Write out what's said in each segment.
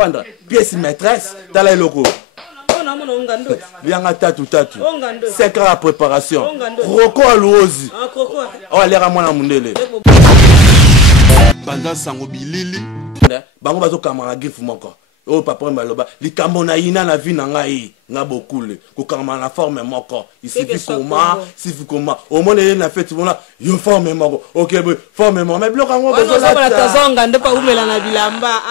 comprendre pièce maîtresse tala eloko Bianga tatu. 5 ans à préparation. Roko aluozi. Oh l'air à moi na mundele. Pendant sango bilili. Bango bazo kamara gifu moko. Oh papa mbaloba. Likambo na ina na vie na ngai nga bokule. Ko kamara na forme moko. Ici comment. Au moins na fête bona yo forme moko. OK forme moko. Mais bloka ngo bezo la. Wana tazonga ndo pa umela na bilamba.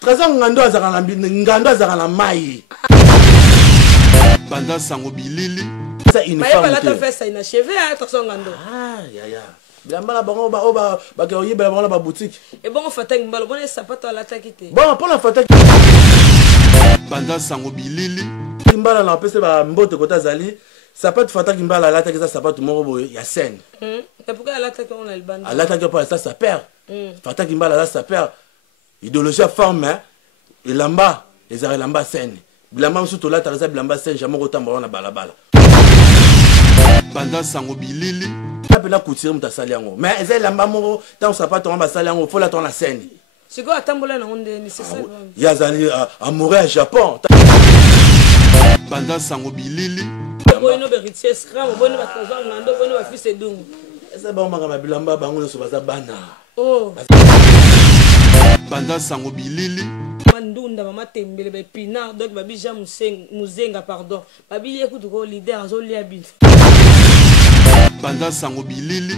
Tazonga ndo azaka na ngando azaka na mai. Pendant sango bilili. Ça uniforme. Ba ta festa ina cheve tazonga ndo. Ah ya. Bilamba bango ba ka oyeba bango ba boutique. Et bon fata ngibalo bona sapato ala takite. Bon pour la fata. Pendant sango bilili. Kimbala na pese ba mbote kota zali. Sapato fata kimbala ala takisa sapato moko boye ya scène. Et pourquoi ala takika on a le bande? Ala takika pas ça perd. Fata kimbala là ça perd. Idéologie forme hein. Elamba les arelamba scène. Bilamba msuto la tarasa bilamba scène jamais kotamba na balabala. Pendant sango bilili. La couture mutasali yango. Mais ezali lamba moko tant sapato on basali yango faut la ton la scène. C'est quoi atambola na onde ni c'est ça. Yazali amoureux à Japon. Pendant sango bilili. Boino beritier scram boino batozanga ngando boino ba fils edungu. Eza ba mama bilamba bango so baza bana. Oh. Pendant sango bilili. Mandunda mama tembele ba pinard donc babi ja muzenga pardon. Babi écoute ko leader azolia bi. Pendant sango bilili.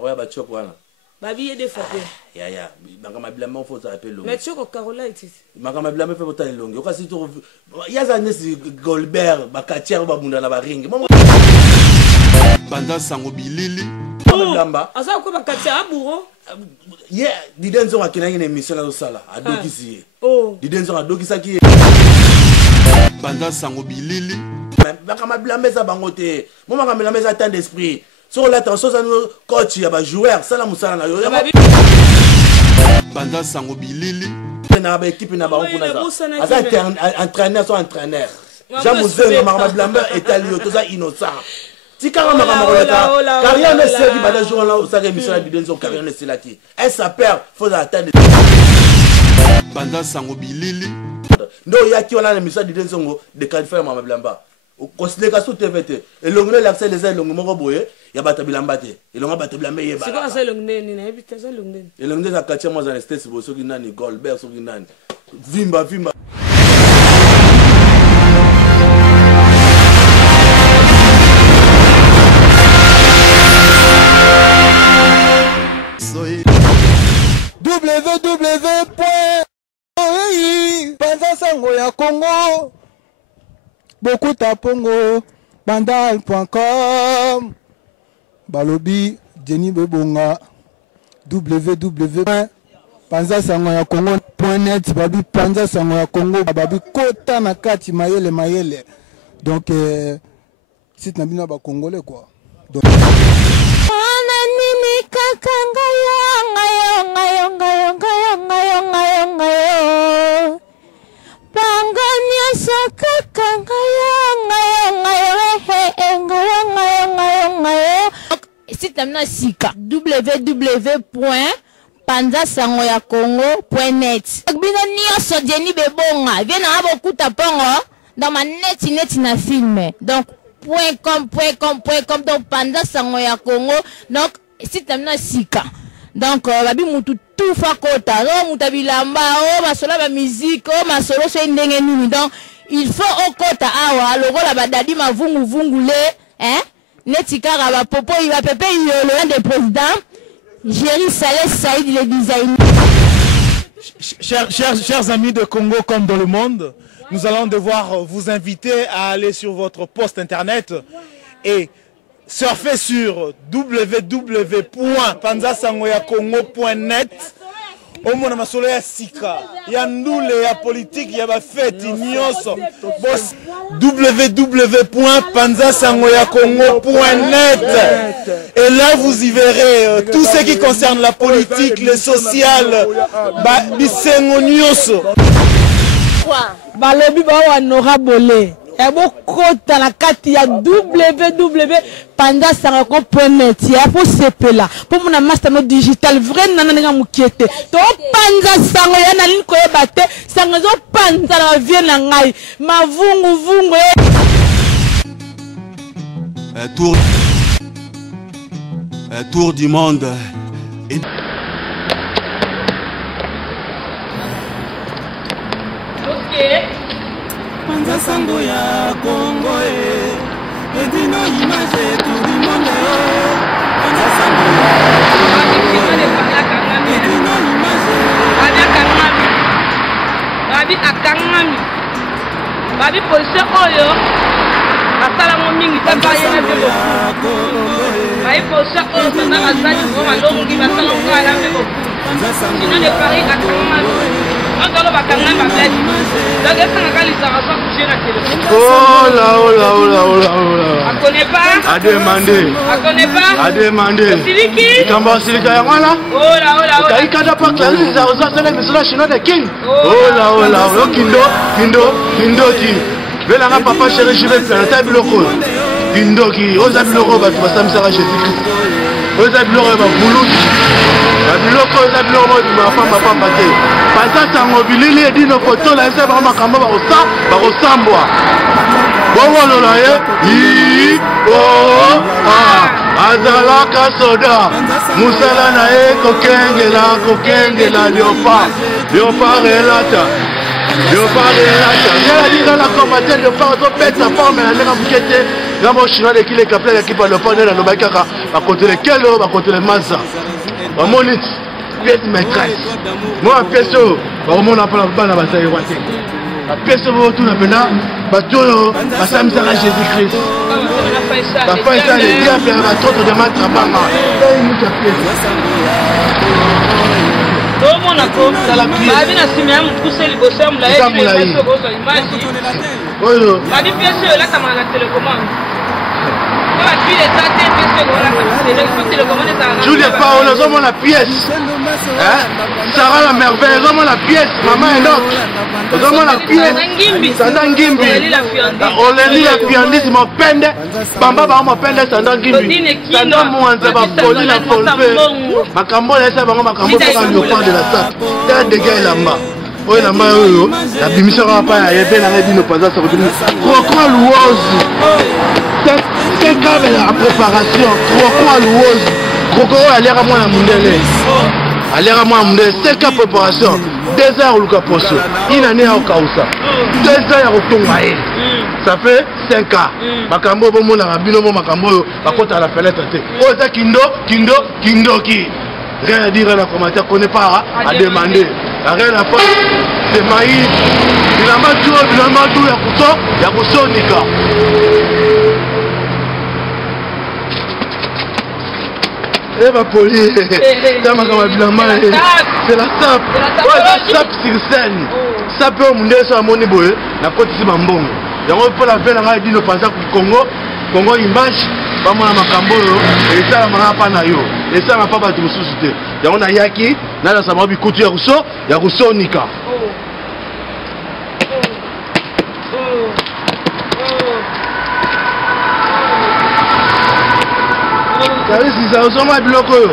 Ouais ba choko wana. Babi est défapé. Ya. Makama bilamba faut ça appeler longo. Mais choko Carola ici. Makama bilamba fait botan longo. Okasi to yaza nesi Goldberg ba katier ba bunda na ba ring. Pendant sango bilili. Bilamba. Asa ko ba katier aburo. Yeah, Didenzo akina une émission na sala adokisi. Oh. Didenzo adokisa ki. Pendant sango bilili. Makama bilamba za bangote. Mo makama bilamba za temps d'esprit. Sur l'attention ça nous coach ya ba joueur, ça la musala na yo. Pendant sango bilili. Na ba équipe na ba on ça. Asa entraîneur soit entraîneur. Jean Mouzenga makama bilamba etalio to za innocent. Tikara makama koleka. Carrière ne sert qui bada jouer là ça émission na Didenzo carrière ne sert là qui. Elle ça perd, faut attendre. Pendant sango bilili. Ndo yaki wana na émission Didenzo de qualifier makama bilamba. Considère que TVT et l'onglet l'accès les ailes moko boye ya bata bilamba te et longa bata bilamba yeba c'est quoi ça l'onglet ni na ebita ça l'onglet et l'onglet za katia moi za state bo soki nani Goldberg soki nani vimba www.panzasango ya Congo beaucoup tapongo bandal.com balobi Jenny Bebonga www.panzasango ya Congo.net babi panzasango ya Congo babi kota na kati mayele donc site na bino ba congolais quoi donc nini kakanga ngayo Panganya sakakanga site na sika www.panzasangoyakongo.net bino nyonso Jenny Bebonga vient na bokuta pongo dans ma net na film donc .com donc panzasangoyakongo donc site na sika donc babi mutu tout fa kota muta bilamba masola ba musique masolo so ndenge nini donc il faut au kota awa lokola badadi mavungu hein netikara ba popo il va pepe le des présidents Jerry Saleh Saïd le designer. Chers amis de Congo comme dans le monde, nous allons devoir vous inviter à aller sur votre poste internet et surfer sur www.panzasangoyakongo.net. Au monde masolo ya sika ya ndule ya politique ya ba fête nyonso www.panzasangoyakongo.net et là vous y verrez tout ce qui concerne la politique, le social, bisengo nyonso balobi ba honorable ya bokota na kati ya www.panzasangoko.net ya po sepela po mona master no digital vrai nana nga mukiete to panza sango ya na liko e bate sango zo panza na vie na ngai mavungu vungu Tour du monde. Panza sango ya Congo edino image tour du monde Panza sango ya edino image Babi akangami Babi position oyo asala mo mingi tata yena bebo Babi position oyo tata azali ko malongi basala ko ala bebo Sinon de Paris akangami on doit le bakangan bablet donc est-ce qu'on a les arabes coucher la téléphone oh là on connaît pas à demander à demander Siliki kamba silika ya ngala oh là kai kada pa klali za osasele misula chinois de king oh là kindo ki vela nga papa chéri je vais faire ta biloko kindo ki oza biloko ba basamisa Jésus Christ oza biloko ba buluki biloko eza biloko mapamba te panza sango bilili edino kotola eza bamakambo bakosambwa bongolola ye azalaka soda musala na ye kokengela leopard elata ndelalika na komate leopard ozopesa forme na ndenge moke te nga mochinois dekile kapla ya kipa leopard nde nalobaki kaka bakotele kelo bakotele masa bamoni pièce maîtresse moi pièce oyo bakomona mpona bana basalirwa te bapièce oyo tuna mpena bato oyo basalisaka Jésus Christ bafaisa le diable ya batrotre de matrabanga emuta pièce tomona ko babi na nsima ya mokuse liboso ya molai image oyo babi pièce oyo elakamaka na télécommande Julie Paolo, nous avons la pièce. Sarah la merveille, nous avons la pièce. Maman Enoch, nous avons la pièce. Sanda Ngimbi. Oleli la pianiste, mon pende. Bamba ba mon pende Sanda Ngimbi. Sanda Mwanza ba poli la polpe. Makambo laisse ba makambo pour le point de la salle. T'as des gars là-bas. Oui, la main, la bimission va pas y aller, la réunion pas ça. Croquant l'ouose. C'est quand même la préparation. Croquant l'ouose. Croquant à l'air à moi la mondele. À l'air à moi la mondele. C'est qu'à préparation. 2 heures ou le poste. Une année au Kaousa. 2 heures au Tongaï. Ça fait 5 ans. Makambo bon mon arabino mon makambo. Par contre à la fenêtre. Oh c'est Kindo qui. Rien à dire à la commentaire, qu'on n'est pas à demander. Rien à faire, c'est maïs. Il a tout, il y a couteau, Nika. Eh bah poli, c'est la sape. Ouais, la sape sur scène. Ça peut monter sur la monnaie boye, la côte ici Mambongo. Et on peut la faire, on a dit le passage du Congo image. Pas moi makambo et ça la mara pa na yo et ça na pas ba tout suscité ya on a yaki na la sama bi kutu ya ruso nika kari si ça so ma biloko yo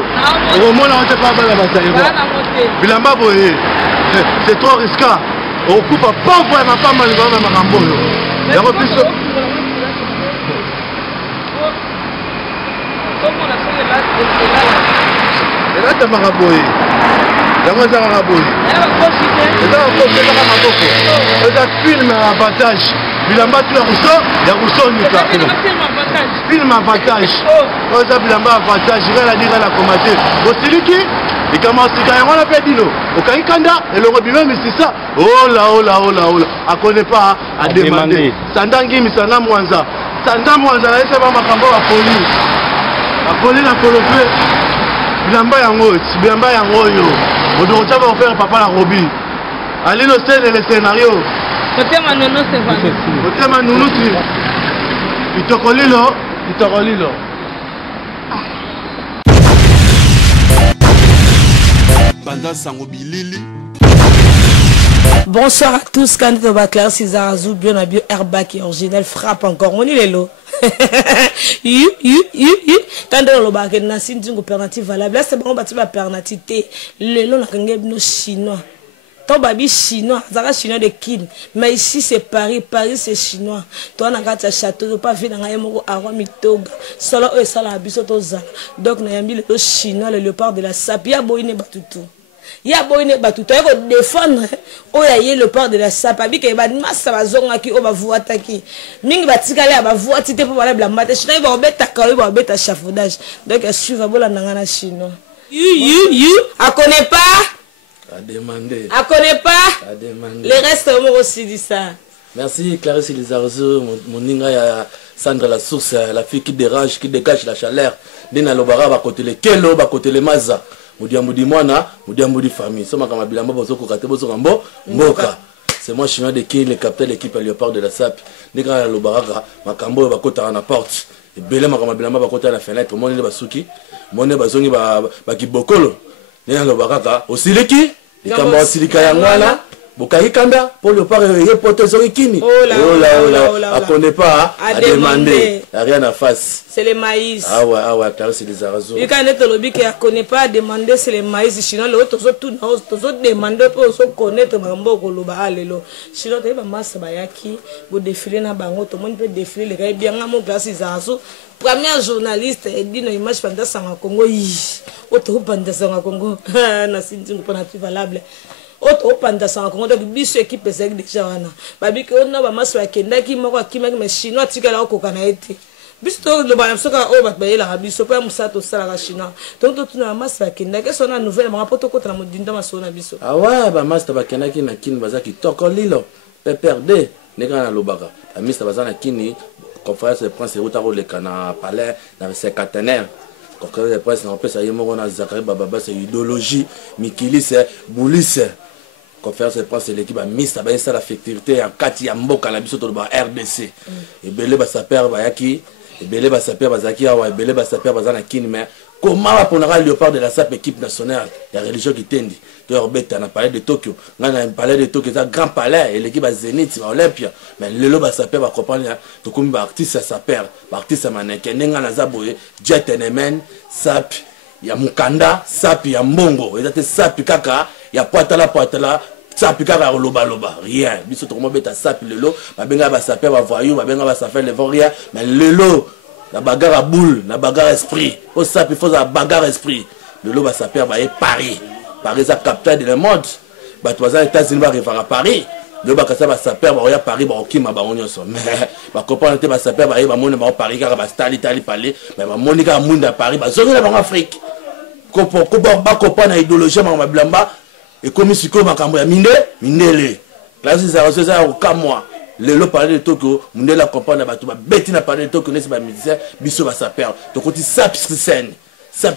au moins on sait pas ba la bataille bilamba boye c'est trop risqué on coupe pas vraiment pas mal dans makambo yo ya repiso là tu m'as raboyé. Comment ça m'a raboyé? Film avantage. Bilamba tu as Rousseau, il y a Rousseau Nika. Film avantage. Ça Bilamba avantage, je vais la dire à la commenter. Bosiliki, il commence à on appelle Dino. Au Kaikanda, et le Robin mais c'est ça. Oh là. À connaît pas à demander. Sandangi Misana Mwanza. Sanda Mwanza, là c'est pas ma cambo à folie. À folie la colopée. Bilamba yango yo. On doit faire papa la Robi. Allez le scène et le scénario. Côté Manono c'est vrai. Côté Manono c'est. Il te colle là. Panza sango bilili. Bonsoir à tous. Quand on va clair César bien à bio Airbag original frappe encore. On y est là. Quand on va que na sin une alternative valable. Là c'est bon bâti ba alternative. Le long na ngeb chinois. Ton babi chinois, ça chinois de kin. Mais ici c'est Paris, Paris c'est chinois. Toi na gata château pas vu na yemo aroma toga. Solo eux ça la biso toza. Donc na yambi le chinois le léopard de la sapia boine batutu. Ya boine batutu ko défendre o ya ye le port de la sapabi ke ba massa bazonga ki o ba vuata ki. Mingi batikale ba vuati te po ba la mate chinois ba obeta ka ba obeta chafaudage. Donc suivre bola na chinois. You a connaît pas? À demander. À connaît pas? À demander. Le reste, on aussi dit ça. Merci Clarisse Elizarzo, mon ninga Sandra la source, la fille qui dérange, qui dégage la chaleur. Dina lobara ba côté le kelo, ba côté le maza. Mudiamudi mwana, mudiamudi famille. Soma kama bilamba bozo ko kate bozo kambo mboka. C'est moi chinois de qui le capitaine de l'équipe léopard de la SAP. Nika la lobara makambo ba kota na porte. Et belé makama bilamba ba kota na fenêtre, moni ba suki, moni ba zongi ba kibokolo. Nena lobara osiliki Ikamba osilika yangwana Bokayi kanda pour le pare et poteau kini. Oh là, à connaît pas, à demander, à rien à face. C'est le maïs. Ah ouais, c'est des arazo. Il quand est lobby qui a connaît pas à demander c'est le maïs. Sinon l'autre tout demander pour se connaître mambo koloba alelo. Sinon tu vas massa bayaki, vous défiler na bango, tout le monde peut défiler les gars bien à mon place ils arazo. Premier journaliste dit nos images pendant ça en Congo. Autre pendant ça en Congo. Na sinti pas natif valable. Autre pendant ça en Congo de biso équipe c'est déjà wana. Babi que on a ba maso ya kenda ki moko akima ki chinois tikala ko kana été. Biso le ba soka o ba bayela biso pa musato sala ka chinois. Donc tout na maso ya kenda que son nouvelle ma poto ko na modinda maso na biso. Ah ouais ba maso ba kenda ki na kin bazaki toko lilo. PPRD neka na lobaka. La ministre bazana kini conférence de presse utaro le kana palais dans ses caténaires. Conférence de presse en plus ayo moko na Zakari Baba c'est idéologie Mikili c'est Boulis. Conférence de presse l'équipe a mis ça la fectivité en kati ya mboka na biso to ba RDC. Et belé ba saper ba yaki, et belé ba saper ba zaki awa, et belé ba saper ba zana kini mais comment va ponara léopard de la SAP équipe nationale la religion qui tendi. Tu as na palais de Tokyo, on a un palais de Tokyo, c'est un grand palais et l'équipe a Zénith à Olympia. Mais le lo ba saper va comprendre to comme ba artiste saper, ba artiste mannequin nenga na zaboye, Jet Enemen, SAP ya mukanda, SAP ya mbongo, et ça SAP kaka ya poatala SAP kaka loba rien biso to mo beta SAP lelo ba benga ba saper ba voyou ba benga ba saper le rien mais lelo la bagarre à boule la bagarre esprit au SAP il faut la bagarre esprit lelo ba saper ba Paris ça capteur de le monde ba to za États-Unis ba arriver à Paris le ba kasa ba saper ba ya Paris ba okima ba onyoso mais ba comprendre te ba saper ba mona ba Paris kaka ba stali tali parler mais ba monika munda Paris ba zonga ba Afrique ko ba comprendre idéologie ma blamba. Et comme si comme makambo ya mindele là c'est ça au kamwa le lo parler de Tokyo mindela comprendre ba to ba beti na parler de Tokyo nesi ba musicien biso ba saper to koti SAP scène ça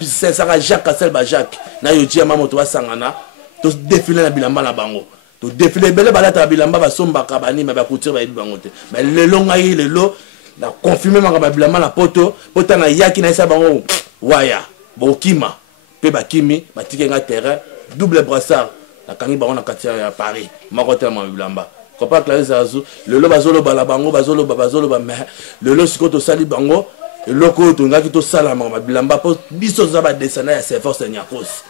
Jacques Cassel ba Jacques na yo dia mama to ba sangana to défiler na bilamba na bango to défiler bele balata bilamba ba somba ka bani ma ba couture ba bango te mais le lo ngai le lo na confirmer ma bilamba na poto na yaki na sa bango waya bokima pe ba kimi ba tikenga terrain double brassard la kangi ba on a katia à Paris makote ma bilamba comprend Clarisse Azou le lo bazolo bala bango bazolo ba mais le lo siko to sali bango le loko to ngaki to sala ma bilamba po biso za ba descendre ya Servos Nyakos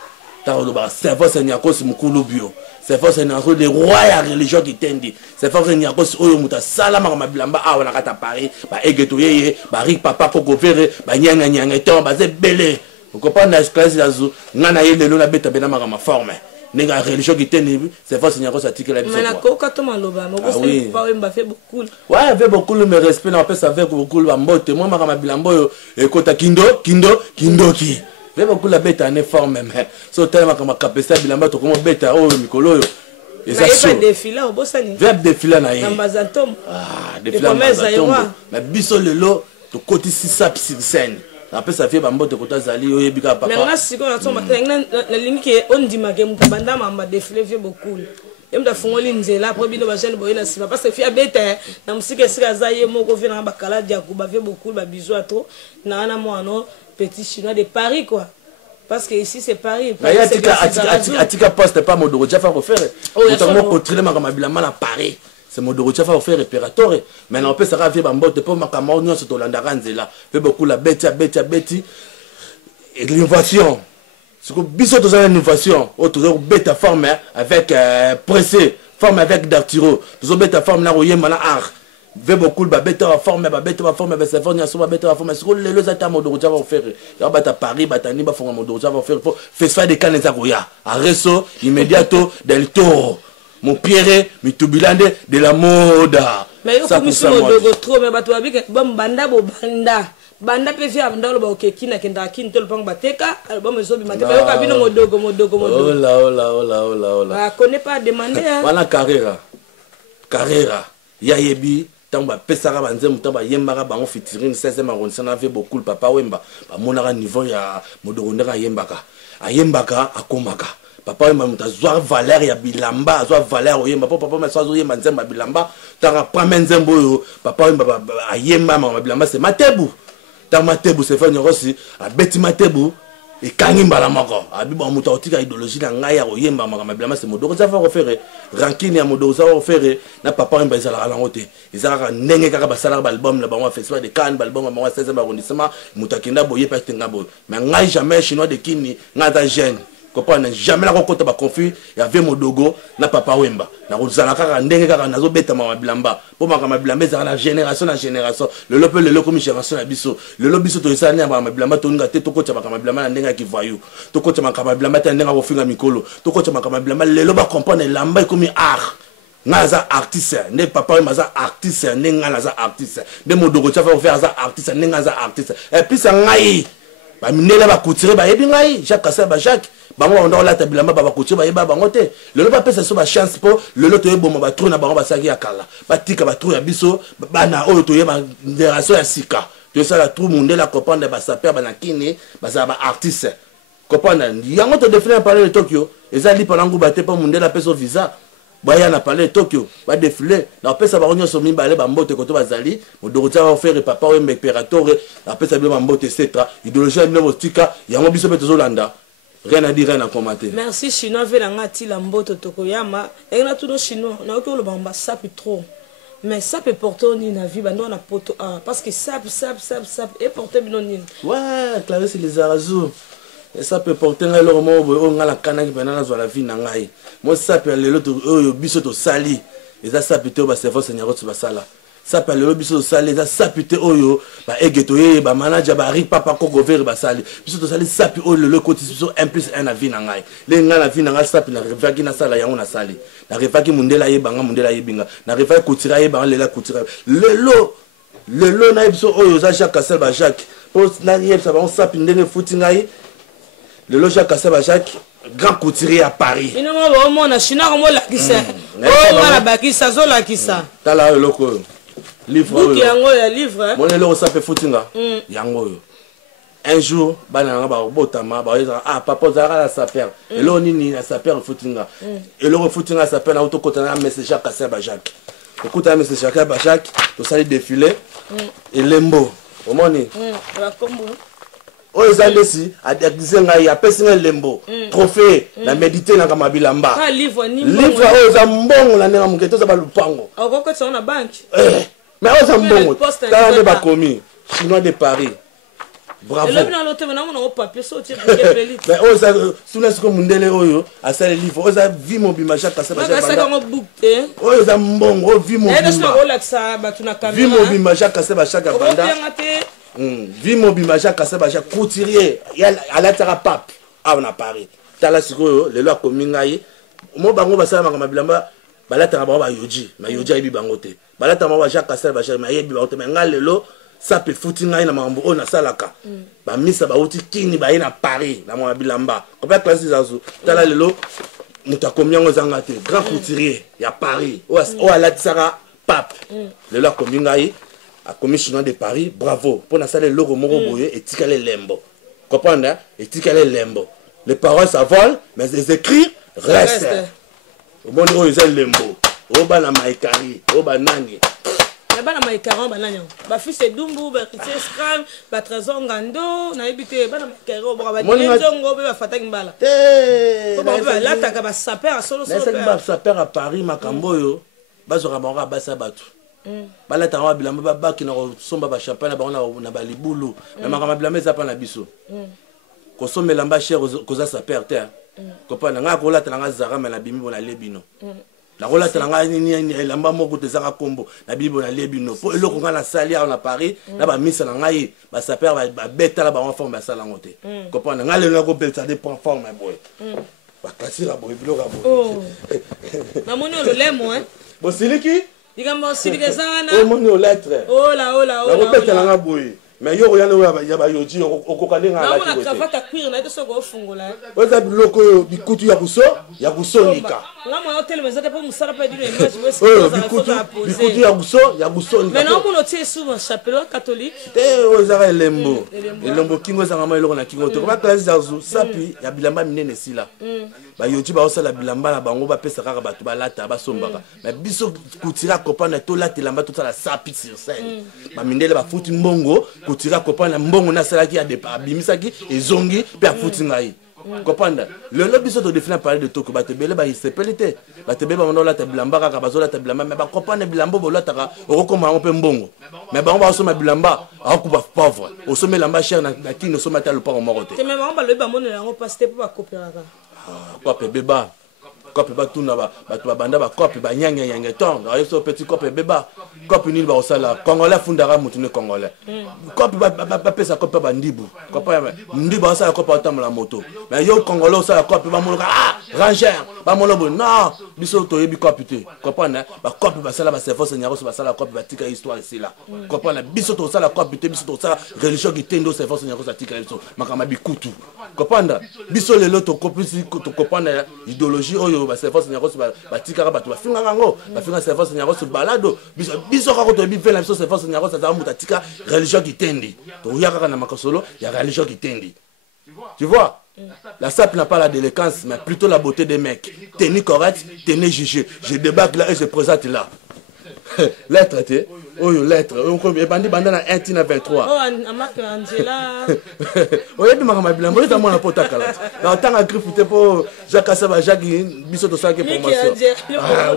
ta lo ba Servos Nyakos mukulu bio Servos Nyakos les rois ya religion qui tendi Servos Nyakos oyo muta sala ma bilamba a on a kata Paris ba egeto yeye ba rik papa koko vere ba nyanga to ba ze belé. Vous comprenez Clarisse Azou ngana yele lo na beta bena ma forme nega religion qui tendi c'est force Nyakos atique la biso. Mais la coca to maloba mo ko se pas mba fait beaucoup. Ouais, fait beaucoup mais respect na pesa avec beaucoup ba mbote moi ma bilambo yo ekota kindo ki. Fait beaucoup la beta en forme mais so tellement comme kapesa bilamba to comme beta o mikolo yo. Et ça c'est défilé au bosani. Verbe défilé na ye. Ambazatom. Ah, défilé ambazatom. Mais biso lelo to koti si SAP sur scène. Après ça fait bambo de kota zali yo yebika papa. Mais on a siko na tomba na ligne que on dit ma game tabanda mamba défilé vieux beaucoup. Et m'da fongoli nzela après bino ba jeune boyena siba parce que fia bête na musike sika zaye moko vient na bakala dia kuba vieux beaucoup ba bisou à trop na ana moi non petit chinois de Paris quoi. Parce que ici c'est Paris. Atika poste pas Modoro Jafa refaire. Notamment contrôler ma mabilama à Paris. C'est Modoro Jafa refaire réparateur. Maintenant on peut ça faire bambote pour ma camarade sur Tolandaranze là. Fait beaucoup la bête et l'innovation. C'est que biso tous une innovation. Autour bête forme avec pressé, forme avec d'artiro. Tous bête forme là royer mana art. Ve beaucoup ba bête forme ba c'est forme sur ba bête forme sur le zata Modoro Jafa faire. Ya bata Paris batani ba forme Modoro Jafa faire pour festival de Cannes Zagoya. Arreso immédiato del Toro. Mon pierre mitubilande de la moda. Mais yo comme sur Modoro trop mais bato babike bon banda bo banda. Banda pe fi abandalo ba okeki na kenda kin tol pang bateka album zo bi mateka yo kabino modogo. Oh là. Ba connaît pas demander hein. Voilà carrera ya yebi tamba pesara banze mutaba yembara ba on fitirin 16e arrondissement avait beaucoup papa wemba ba monara niveau ya Modoro ndaka yembaka ayembaka akomaka papa wemba mutazwa valeur ya bilamba azwa valeur oyemba papa ma swazo yemba nzemba bilamba tanga prame nzembo yo papa wemba ayemba ma bilamba c'est matebu ta matebu c'est fait aussi a beti matebu et kangi mbala moko abi ba muta otika idéologie na ngai ya oyemba ma bilamba c'est Modoro Jafa refaire rankine ya Modoro Jafa refaire na papa wemba ezala la ngote ezala ndenge kaka basala ba album na ba festival de Cannes ba album ma 16e arrondissement mutakenda boye pa tenga boye mais ngai jamais chinois de kini ngata jeune comprendre jamais la rencontre ba conflit il y avait Modogo na papa wemba na kozala kaka ndenge kaka nazo beta ma bilamba po ma bilamba za la génération le lope le comme génération na biso le lope biso to isani ba bilamba to ngate to kocha ba bilamba na ndenge ki voyou to kocha ma bilamba ta ndenge ko finga mikolo to kocha ma bilamba le loba comprendre lamba comme art naza artiste ne papa wemba za artiste ne ngana za artiste de Modogo Jafa faire za artiste ne ngana za artiste et puis ça ngai ba minela ba coutire ba yebi ngai Jacques Kaseba Jacques bango on doit la tabilamba ba coutire ba yeba bango te le lo ba pesa so ba chance po le lo to yebo ba trou na bango ba saki ya kala ba tika ba trou ya biso bana oyo to yeba génération ya sika to ça la trou mondela comprendre ba saper ba nakini ba za ba artiste comprendre yango to défiler parler de Tokyo ezali panangu ba te po mondela pesa visa baya na parler Tokyo ba défiler na pesa ba onyo so mimba le ba mbote koto bazali Modoro Jafa faire papa we impérateur na pesa bi ba mbote etc idéologie bi no tika yango biso beto zolanda rien à dire rien à commenter. Merci chinois velanga ti la mbote tokoyama et na tout chinois na ko lo bamba sap trop mais ça peut porter ni na vie bando na poto parce que sap et porter bino ni ouais Clarisse les Arazou et ça peut porter leur mot on la kanaki pendant la vie na ngai moi ça peut le l'autre biso to sali et ça peut ba service seigneur tu ba sala ça peut le biso sali ça peut oyo ba egetoye ba manager ba ri papa koko vere ba sali biso to sali ça peut le côté biso 1+1 na vie na ngai le nga na vie na ngai ça peut na revaki na sala yango na sali na revaki mundela yebanga mundela yebinga na revaki kutira yebanga lela kutira le lo na biso oyo za Jacques Kaseba Jacques pour na yebsa ba on ça peut ndenge futi ngai le lo Jacques Kaseba Jacques grand couturier à Paris. Il n'a pas de chinois comme la qui ça. Oh, la bakisa zo la qui ça. T'as là le loco. Livre. Qui yango ya livre. Mon le ça fait foutinga. Yango. Un jour, banana ba botama ba ah papa zara la saper. Et là nini la saper foutinga. Et le foutinga saper na auto kotana message Jacques Kaseba Jacques. Écoute un message Jacques Kaseba Jacques, to sali défilé et lembo. Au moni. La combo. Oyo zalesi adakise ngai ya pesinga lembo trophée na méditer na kamabilamba ka livre ni livre oyo za mbongo la nenga muketo za balupango okoko tsona na banque mais oyo za mbongo tala ne bakomi chinois de Paris bravo le bina lote na mona o papier so tire pelite mais oyo za suna siko mundele oyo asale livre oyo za vie mobima Jacques Kaseba Jacques banda oyo za mbongo o vie mobima est-ce que relaxa batuna caméra vie mobima Jacques Kaseba Jacques banda vie mobima Jacques Kaseba Jacques couturier à la terre pape on a Paris tala siko le loi kominga yi mo bango basala makambilamba balata ba ba yoji ma yoji ayi bango te balata ma Jacques Kaseba Jacques ma yebi bango te mais ngalelo ça peut foutinga na mambo on a salaka ba misa ba uti kini ba na Paris na mo bilamba ko pas classe zazu tala lelo mutakomyango zanga te grand couturier ya Paris o ala tsara pape le loi kominga yi à commission de Paris, bravo. Pour la salle le logo moro boye et tikale lembo. Comprendre? Et tikale lembo. Les paroles ça vole, mais les écrits restent. Au bon niveau ils lembo. Au bana maikari, au banani. bana maikaron bananya ba fils Dumbu ba Christian Scram ba Trésor Ngando na ebité bana maikaron ba dinzongo ba fataki mbala ba la taka ba saper solo ba saper à Paris makambo yo bazora bango basa batu bala tanga bilamba ba ki na somba ba champagne ba na ba libulu mais makama bilamba za pa na biso ko somela mba cher koza saper terre ko pa nga ko la tanga zara mais na bimi bona lebino la rola tanga ni elamba moko te zaka kombo na bibo na lebino po eloko nga na salia na Paris na ba misa na ngai ba saper ba beta la ba enfant ba sala ngote ko pa nga le ko belta de point forme boy ba kasira boy bilo ka boy na moni le lemo bo siliki digambo silike sana o moni o lettre oh la ko belta na nga boy mais yo yana ya ba yoji okokale nga la na cravate cuir na to go fungola oza biloko bikutu ya kusonika ngamo hotel mais ça pour musala pas dire image bikutu ya kusonika mais non mon tie souvent chapelle catholique oza elembo kingo za ngama eloko na kingo to ba classe zazu sapi ya bilamba minene sila ba yoji ba osala bilamba na bango ba pesa kaka batu balata ba sombaka mais biso kutira kopana to lata lamba to sala sapi sur scène ba mindele ba futi mbongo kutira kopana mbongo na salaki ya départ abimisaki ezongi pe afuti ngai kopanda lelo biso to définir parler de toko batebele ba isepelite batebele ba mondola ta bilamba kaka bazola ta bilamba mais ba kopana bilamba bolata ka okoma ngo pe mbongo mais ba ba osoma bilamba akuba pauvre osoma lamba cher na kino soma ta lopa moko te mais ba lo ba monela ngo paste po ba kopera quoi pe beba kope batuna batu babanda ba kope ba nyanya ton dans ce petit kope beba kope ni ba osala congolais fundara mutune congolais kope ba pesa kope ba ndibu kope ndibu ba osala kope atamla moto mais yo congolais osala kope ba moloka ranger ba molobo non biso to yebi kope te kope na ba kope ba sala ba service nyaro ba sala kope ba tika histoire ici là kope na biso to sala kope te biso to sala religion qui tendo service nyaro sa tika biso makama bikutu kope na biso lelo to kope to kope na idéologie oyo ba service nyako ba tika ba to ba finga ngo ba finga service nyako balado biso ka ko to bi fela biso service nyako sa muta tika religion qui tendi to ya ka na makasolo ya religion qui tendi tu vois. La SAP n'a pas la délinquance mais plutôt la beauté des mecs tenue correcte tenue jugée je débarque là et je présente là lettre té oyo lettre on bandi bandana 1 tina 23 oh Marc Angela oyo bi makama bilambo eza mona pota kala na tanga grifute po Jacques Asaba Jacques biso to saki promotion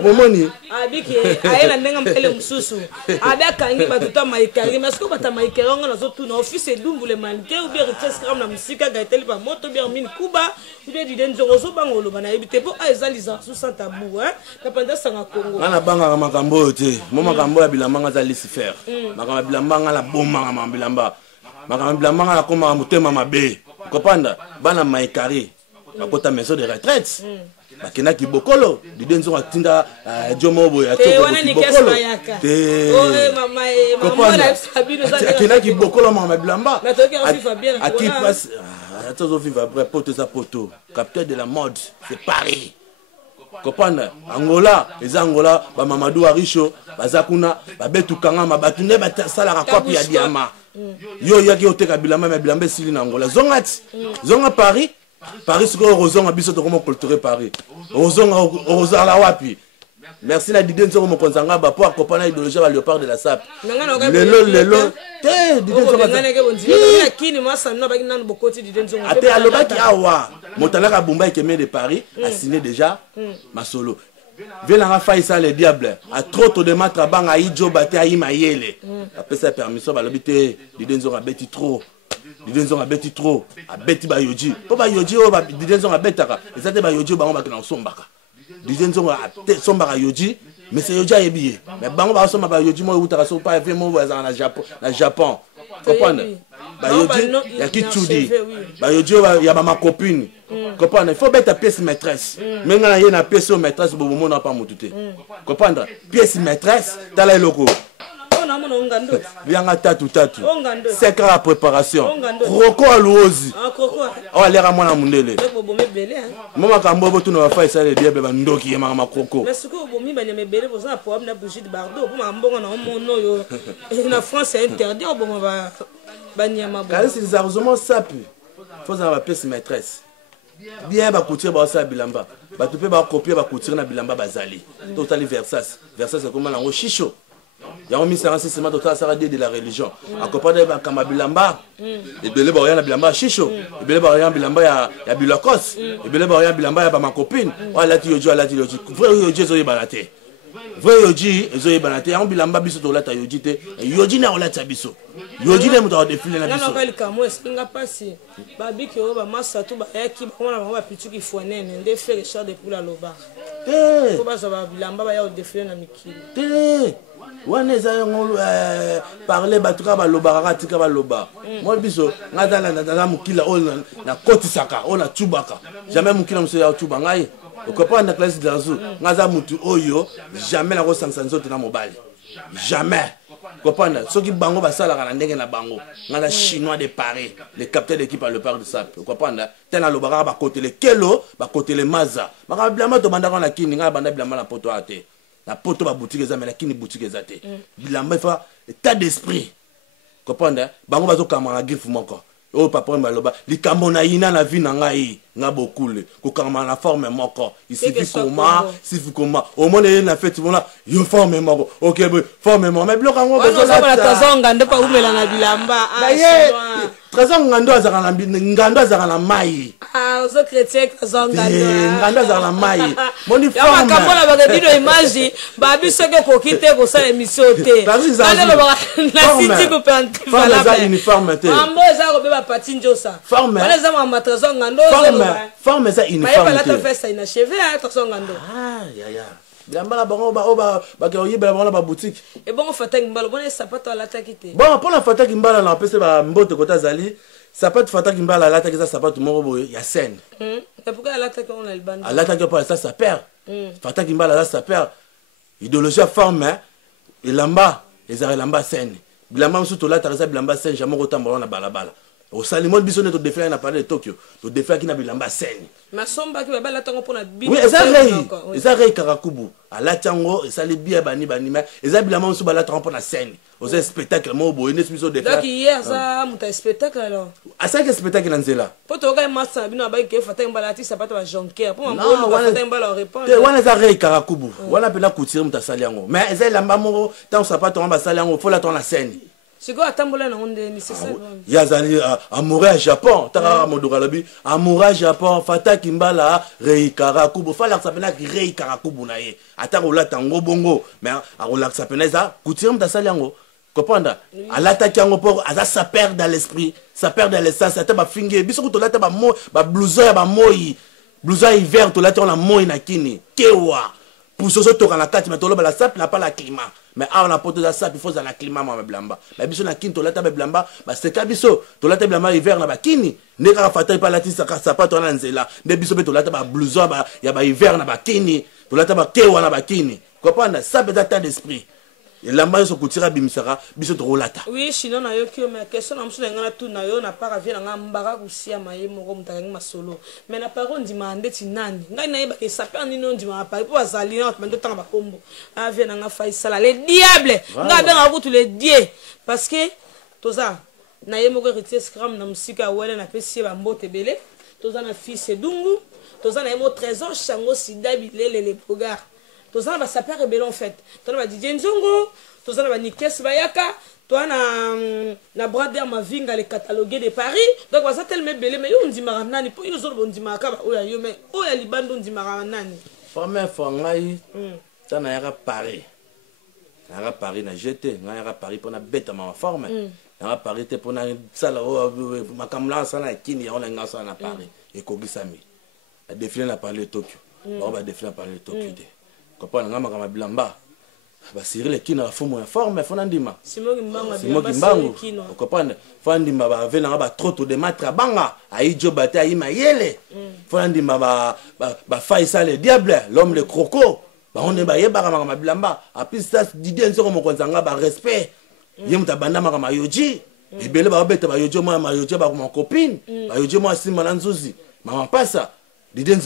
bomoni abiki ayela ndenga mpele mususu abaka ngi batuta maikari mais ko bata maikari ngana zo tuna office Dumbu le manke ou bien Scram na musika gaiteli ba moto bien mini kuba ou bien diden zo bangolo bana ebite po ezaliza sous sans tabou na panda sanga Congo ngana banga makambo te mo makambo ya bilamba za Lucifer makambo bilamba ngala bomanga mabilamba makambo bilamba ngala koma mutema mabe kopanda bana maikari bakota maison de retraite bakena ki bokolo didenzo atinda jomo boya to bokolo te mama na Sabino za akena ki bokolo mama bilamba aki passe atozo vivre après poto za poto capteur de la mode c'est Paris kopana Angola eza Angola ba Mamadou Arisho bazakuna babetu kangama batunde basala ka kopi ya diama yo yaki oteka bilamba mais bilamba sili na Angola zonga Paris ko rozonga biso to komo culture Paris rozonga la wapi merci la Didenzo mo konzanga ba po akopana idéologie ba léopard de la SAP lelo te Didenzo ba kini masano ba kinana bokoti Didenzo ate alobaki awa motalaka Bumba Ekeme de Paris a signé déjà Masolo Velanga Faisa le diable a trop de matra banga ijo bate ayi mayele après sa permission ba lobité Didenzo a beti trop Didenzo a beti trop a beti ba yoji po ba yoji o ba Didenzo a betaka ezate ba yoji bango ba kina sombaka Didenzo a sombaka yoji mais c'est yoji ayebiye mais bango ba somba ba yoji mo utaka so pa fe mo ba na Japon comprendre ba yoji ya kitudi ba yoji ya ba ma copine comprendre il faut mettre pièce maîtresse mais ngana ye na pièce maîtresse bo mo na pa mutute comprendre pièce maîtresse tala eloko Bianga tatu 5 ans à préparation Roko aluozi oh alera mwana mundele mama kambo botu na fa isa le diable bandoki yema makoko mais suko bomi banya mebele boza po amna Brigitte Bardot po mambonga na mono yo na France c'est interdit bon ba banyama bon c'est largement ça puis faut avoir la pièce maîtresse bien ba couture ba sa bilamba ba tupé ba copier ba couture na bilamba bazali totally Versace c'est comme na ngo chicho Il y a un ministère système de la religion. À comparer avec Kamabilamba, et Belé Borian Bilamba Chicho, et Belé Borian Bilamba ya Bilakos, et Belé Borian Bilamba ya ma copine. Voilà, tu yoji, voilà, tu yoji. Vrai yoji, zoé balaté. Vrai yoji, zoé balaté. On Bilamba biso to lata yoji te. Yoji na olata biso. Yoji na muta défilé na biso. Non, non, comme moi, c'est nga passé. Babi qui oba massa tout ba yaki ba on va pitu ki foanene, ndé fait le char de pour la loba. Ko ba zo ba Bilamba ba ya au défilé na mikili. Wana eza yango parler batuka balobaka tika baloba moi biso ngata na mukila ona na kotisaka ona tubaka jamais mukila muso ya tuba ngai okopa na classe d'arzu ngaza mutu oyo jamais na ko sangsa nzoto na mobali jamais kopanda soki bango basala kana ndenge na bango ngala chinois de Paris le capitaine d'équipe à le parc de Sap kopanda tena lobaka ba côté le kelo ba côté le maza ba blama to bandaka na kini ngala banda blama na poto ate la poto ba boutique za mais kini boutique za te bilamba fa état d'esprit comprendre bango bazo kamana gifu moko o papa mbaloba likambo na ina na vie na ngai nga bokule ko kamana na forme moko ici comment au monde na fête bona yo forme moko OK forme moko mais bloka ngo bezo la tazonga ndo pa umela na bilamba trésor ngando azaka na mai ozo chrétien tazonga ngando azaka na mai moni forme ya makambola ba bino image ba biso ke ko kite ko sa émission te ale lo na siti ko pente voilà za uniforme te ambo za ko be ba patinjo sa forme wala za ma trésor ngando forme za uniforme te ba la festa ina cheve a trésor ngando ya bilamba bango ba ka oyebela bango ba boutique et bon fataki mbalo bon sapato ala takite bon pour la fataki mbala na pese ba mbote kota zali sapato fataki mbala ala takisa sapato moko boye ya scène et pourquoi ala takiki on a le bande ala takiki pour ça perd fataki mbala là ça perd idéologie forme ilamba ezara lamba scène bilamba msuto la takisa bilamba scène jamais kotambola na balabala au salimon biso ne to défilé na parler de Tokyo to défilé qui na bilamba scène masomba ki bala tango pona oui eza rei karakubu ala tango esali bia bani mais eza bilamba msuto bala tango pona scène au spectacle mo bo ene biso défilé donc hier ça muta spectacle alors asa que spectacle na nzela poto ka massa bino ba ke fata mbala ti sapato ba jonker pour mbo ba fata mbala répondre wana eza rei karakubu wana pela couture muta sali yango mais eza lamba mo tant sapato ba sali yango faut la ton la scène c'est quoi atambola na onde ni c'est ça yazali amoureux à Japon tara modokalabi amoureux Japon fata kimbala rei karakubu fala sapena rei karakubu na ye atakola tango bongo mais akola sapena za couture muta sali yango comprendre alata kiango pour aza ça perd dans l'esprit ça perd dans l'essence ata ba finge biso to lata ba mo ba blouson ya ba moi blouson hiver to lata on la moi na kini kewa pour ce to kana kati mais to loba la sap na pas la climat mais on a porté ça il faut dans la climat ma blamba ba biso na kini to lata ba blamba ba c'est ka biso to lata blamba hiver na ba kini ne ka fata pa lati sa sapato na nzela ne biso be to lata ba blouson ba ya ba hiver na ba kini to lata ba kewa na ba kini comprendre ça peut être d'esprit et la main se coutira bimisara biso to rolata oui sinon na yo ki mais question na msuna ngana tu na yo na para vient na mbara kusia maye moko mutakangi masolo mais na paro ndima ndeti nani ngai na yeba ke sapeur nino ndima pa po azali na mendo tanga bakombo a vient na faisala les diables nga benga kutu les dieux parce que toza na ye moko retier scram na musika wele na pesi ba mbote belé toza na fils Dungu toza na ye mo trésor chango sida bilele les pogar tozana ba sapeur rebelle en fait tona ba DJ Nzongo tozana ba Nikes Bayaka toi na brader ma vinga les catalogués de Paris donc ça tellement belé mais yo ndimara nani po yo zo ndimara ka ba oya yo mais oya libando ndimara nani première fois ngai tana yaka Paris na jeté ngai yaka Paris pour na bête ma forme na Paris te pour na sala makamla sana kini ya on nga sana na Paris et kogisami a défilé na parler Tokyo on va défiler na parler Tokyo comprendre ngama kama bilamba ba Cyril kina la forme forme fonandima Simoki Mbangu comprendre fonandima ba vena ba trop de matra banga aijo bata ima yele fonandima ba Faisal le diable l'homme le croco ba on ba yeba kama bilamba apis ça Didier Nzoko mokonzanga ba respect yemuta banda kama yoji ebele ba beta ba yoji moi ma yoji ba ma copine ba yoji moi sima na nzuzi mama pasa Didier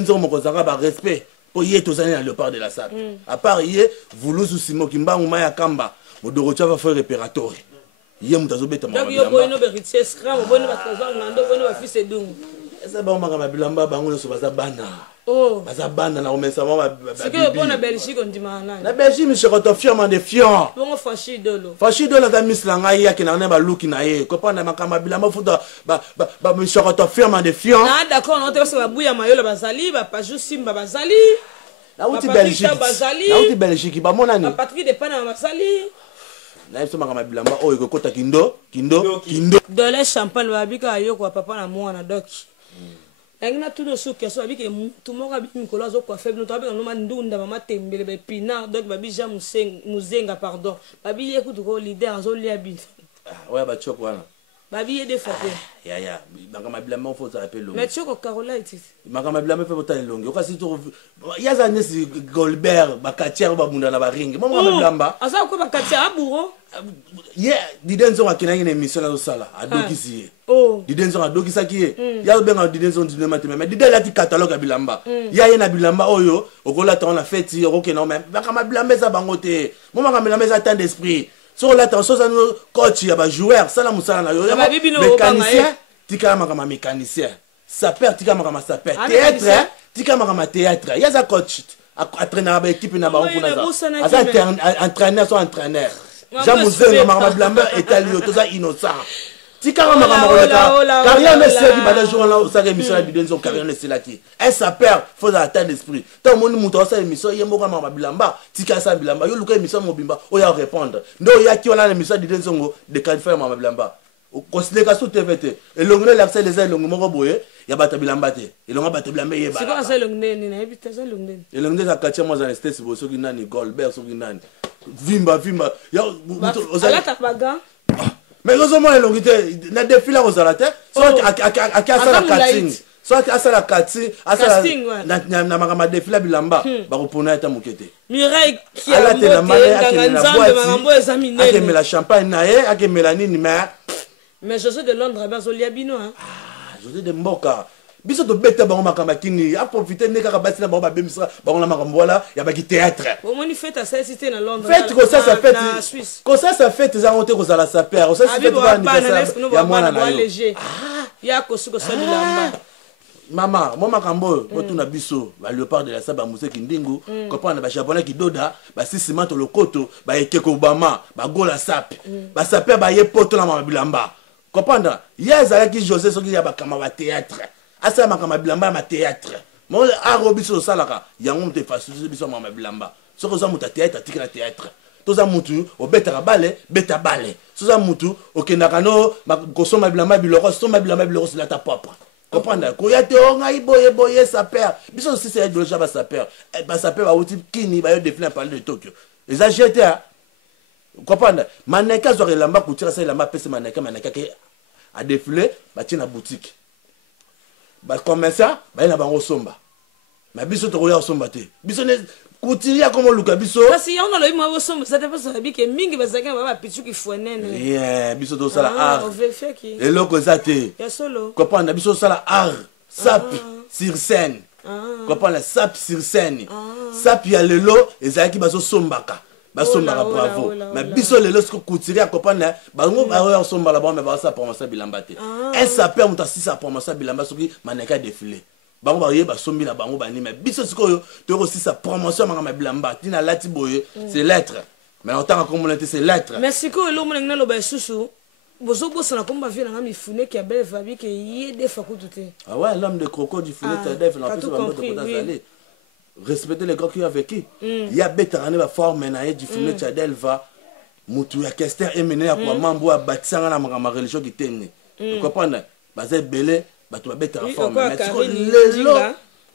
Nzoko mokonzanga ba respect pour y être aux années dans le port de la salle. À part y est, vous l'osez sous Simoki Mbangu Maya Kamba, vous devez faire réparateur. Y est, vous avez donc, vous avez un héritier scram, vous avez un trésor, vous avez un fils Dungu. eza ba makama bilamba bango nyonso baza bana baza bana na komesa mwa c'est que bon na Belgique on dit mana na Belgique monsieur quand fièrement de fion bongo Fashidolo za miss la ngai yake na ba look na ye ko pana makama bilamba futa ba monsieur quand fièrement de fion ah d'accord on te ba buya mayola bazali ba paju simba bazali na uti Belgique ba mona ni Patrick de Pana bazali na yeso makama bilamba oyo ko kota kindo dans les champagne babika ayoko papa na mwana doki engina tout de suite question abike tout moko abi mikolo zo kwa faible to abika no mandunda mama tembele be pina donc babi ja muzenga pardon babi ekutu ko leader zo lia bi ouais ba choko wana babi ye de fape ya makama bilamba faut ça appelle mais choko Carola iti makama bilamba fait botan longi okasi to yaza nesi Goldberg bakatier ba munda na ba ring mama bilamba asa ko bakatier aburo yeah didenzo akina ngine émission na sala adokisi didenzo adokisa ki ya benga didenzo ndine mateme mais didela ti catalogue ya bilamba ya ye na bilamba oyo okola ta on a fait okena même makama bilamba za bango te makama bilamba za tant d'esprit so la ta so za no coach ya ba joueur sala musala na yo mécanicien tika makama mécanicien sapeur tika makama sapeur théâtre tika makama théâtre ya za coach entraîneur ba équipe na ba on za entraîneur so entraîneur Jamuzenga makama bilamba etalio toza innocent tikanga makama koleka carrière ne sert bada jour là ça émission la bidenzo carrière ne selaki elle s'appelle faut attendre d'esprit tant moni muto ça émission yembo kama makama bilamba tika sa bilamba yo luka émission mobimba o ya répondre ndo ya ki wana émission bidenzo ngo de qualifier makama bilamba considérer ka sous TVT et l'onglet l'accès les ailes longo moko boye ya bata bilamba te et longa bata bilamba yeba c'est quoi ça l'onglet ni na ebita ça l'onglet et l'onglet za katia moi za restes bo soki nani Goldberg soki nani vimba ya ozala tapaga mais heureusement elongite na défilé ozala te so akasa la cutting so akasa la cutting asala na makama défilé bilamba bakopona ta mokete Mireille qui a monté ngangazambe makambo examiner akemela champagne na ye akemela nini mais José de Londres bazolia bino hein José de Mboka biso to beta bango makamba kini a profiter ne kaka basi na bango babemisa bango na makambo wala ya baki théâtre bon moni fête à ça cité na Londres fête ko ça fête ko ça fête za monter ko za sa père ça fête ba ni ya mwana na yo ya ko suko salilamba mama mo makambo botuna biso ba léopard de la saba museki ndingu comprendre ba japonais ki doda ba sisima to lokoto ba ekeko obama ba gola sap ba sapeur ba ye poto na mabilamba comprendre yeza ki José soki ya ba kama ba théâtre asa makama bilamba ma théâtre mo arobiso salaka yango mte fasusi biso mama bilamba soko za muta théâtre tikira théâtre toza mutu obeta bale beta bale soza mutu okendaka no kosoma bilamba biloko soma bilamba biloko c'est la ta propre comprendre ko yate onga iboye sa père biso aussi c'est déjà ba sa père ba uti kini ba yo défilé parler de Tokyo les agité comprendre maneka zo relamba kutira ça relamba pese maneka ke a défilé ba tina boutique ba commerçant ba ina bango somba ma biso to ya somba te biso ne kutiria comme luka biso parce que on a le mo somba ça te passe bi ke mingi ba zaka ba pichu ki fonene yeah biso to sala art et loko zate ya solo comprendre biso sala art sap sur scène comprendre sap sur scène sap ya lelo ezaki baso sombaka basombaka bravo mais biso lelo ce kutiria comprendre bango ba ya somba la ba mais ba sa promotion bilamba te un sapeur mutasi sa promotion bilamba soki maneka défilé bango ba yeba sombi na bango bani mais biso sikoyo to aussi sa promotion makama bilamba tina lati boye c'est lettre mais en tant que communauté c'est lettre mais sikoyo lo mona ngina lo ba susu bozo bosa na komba vie na mifune ki abel vabi ke yede fakutu te ah ouais l'homme de croco du fune tadef na plus bango de aller respecter les gars qui ont vécu il y a bétarane ba forme na du fune tadel va mutu ya kester emene ya kwa mambo ya batisanga na makama religion ki tenne comprendre bazé belé bato babeta forme mais lelo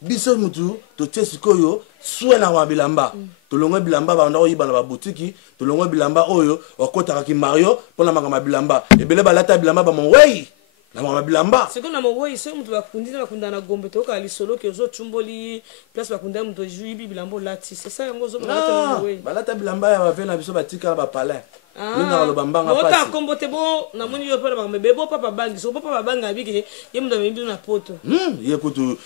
biso mutu to tsikoyo swena wa bilamba to longo bilamba ba ndo yiba na ba boutique to longo bilamba oyo okotaka ki Mario pona makama bilamba ebele balata bilamba ba monwei na makama bilamba c'est que na monwei c'est mutu bakunda na gombe to ka lisolo ke zo chumboli place bakunda mutu juibi bilamba lati c'est ça ngo zo balata bilamba ya ba vena biso batika ba palais Mina lo bambanga pasi. Ota kombote bo na moni yo pala ba bebo papa bangi so papa banga biki ye mdo mbi na poto. Ye kutu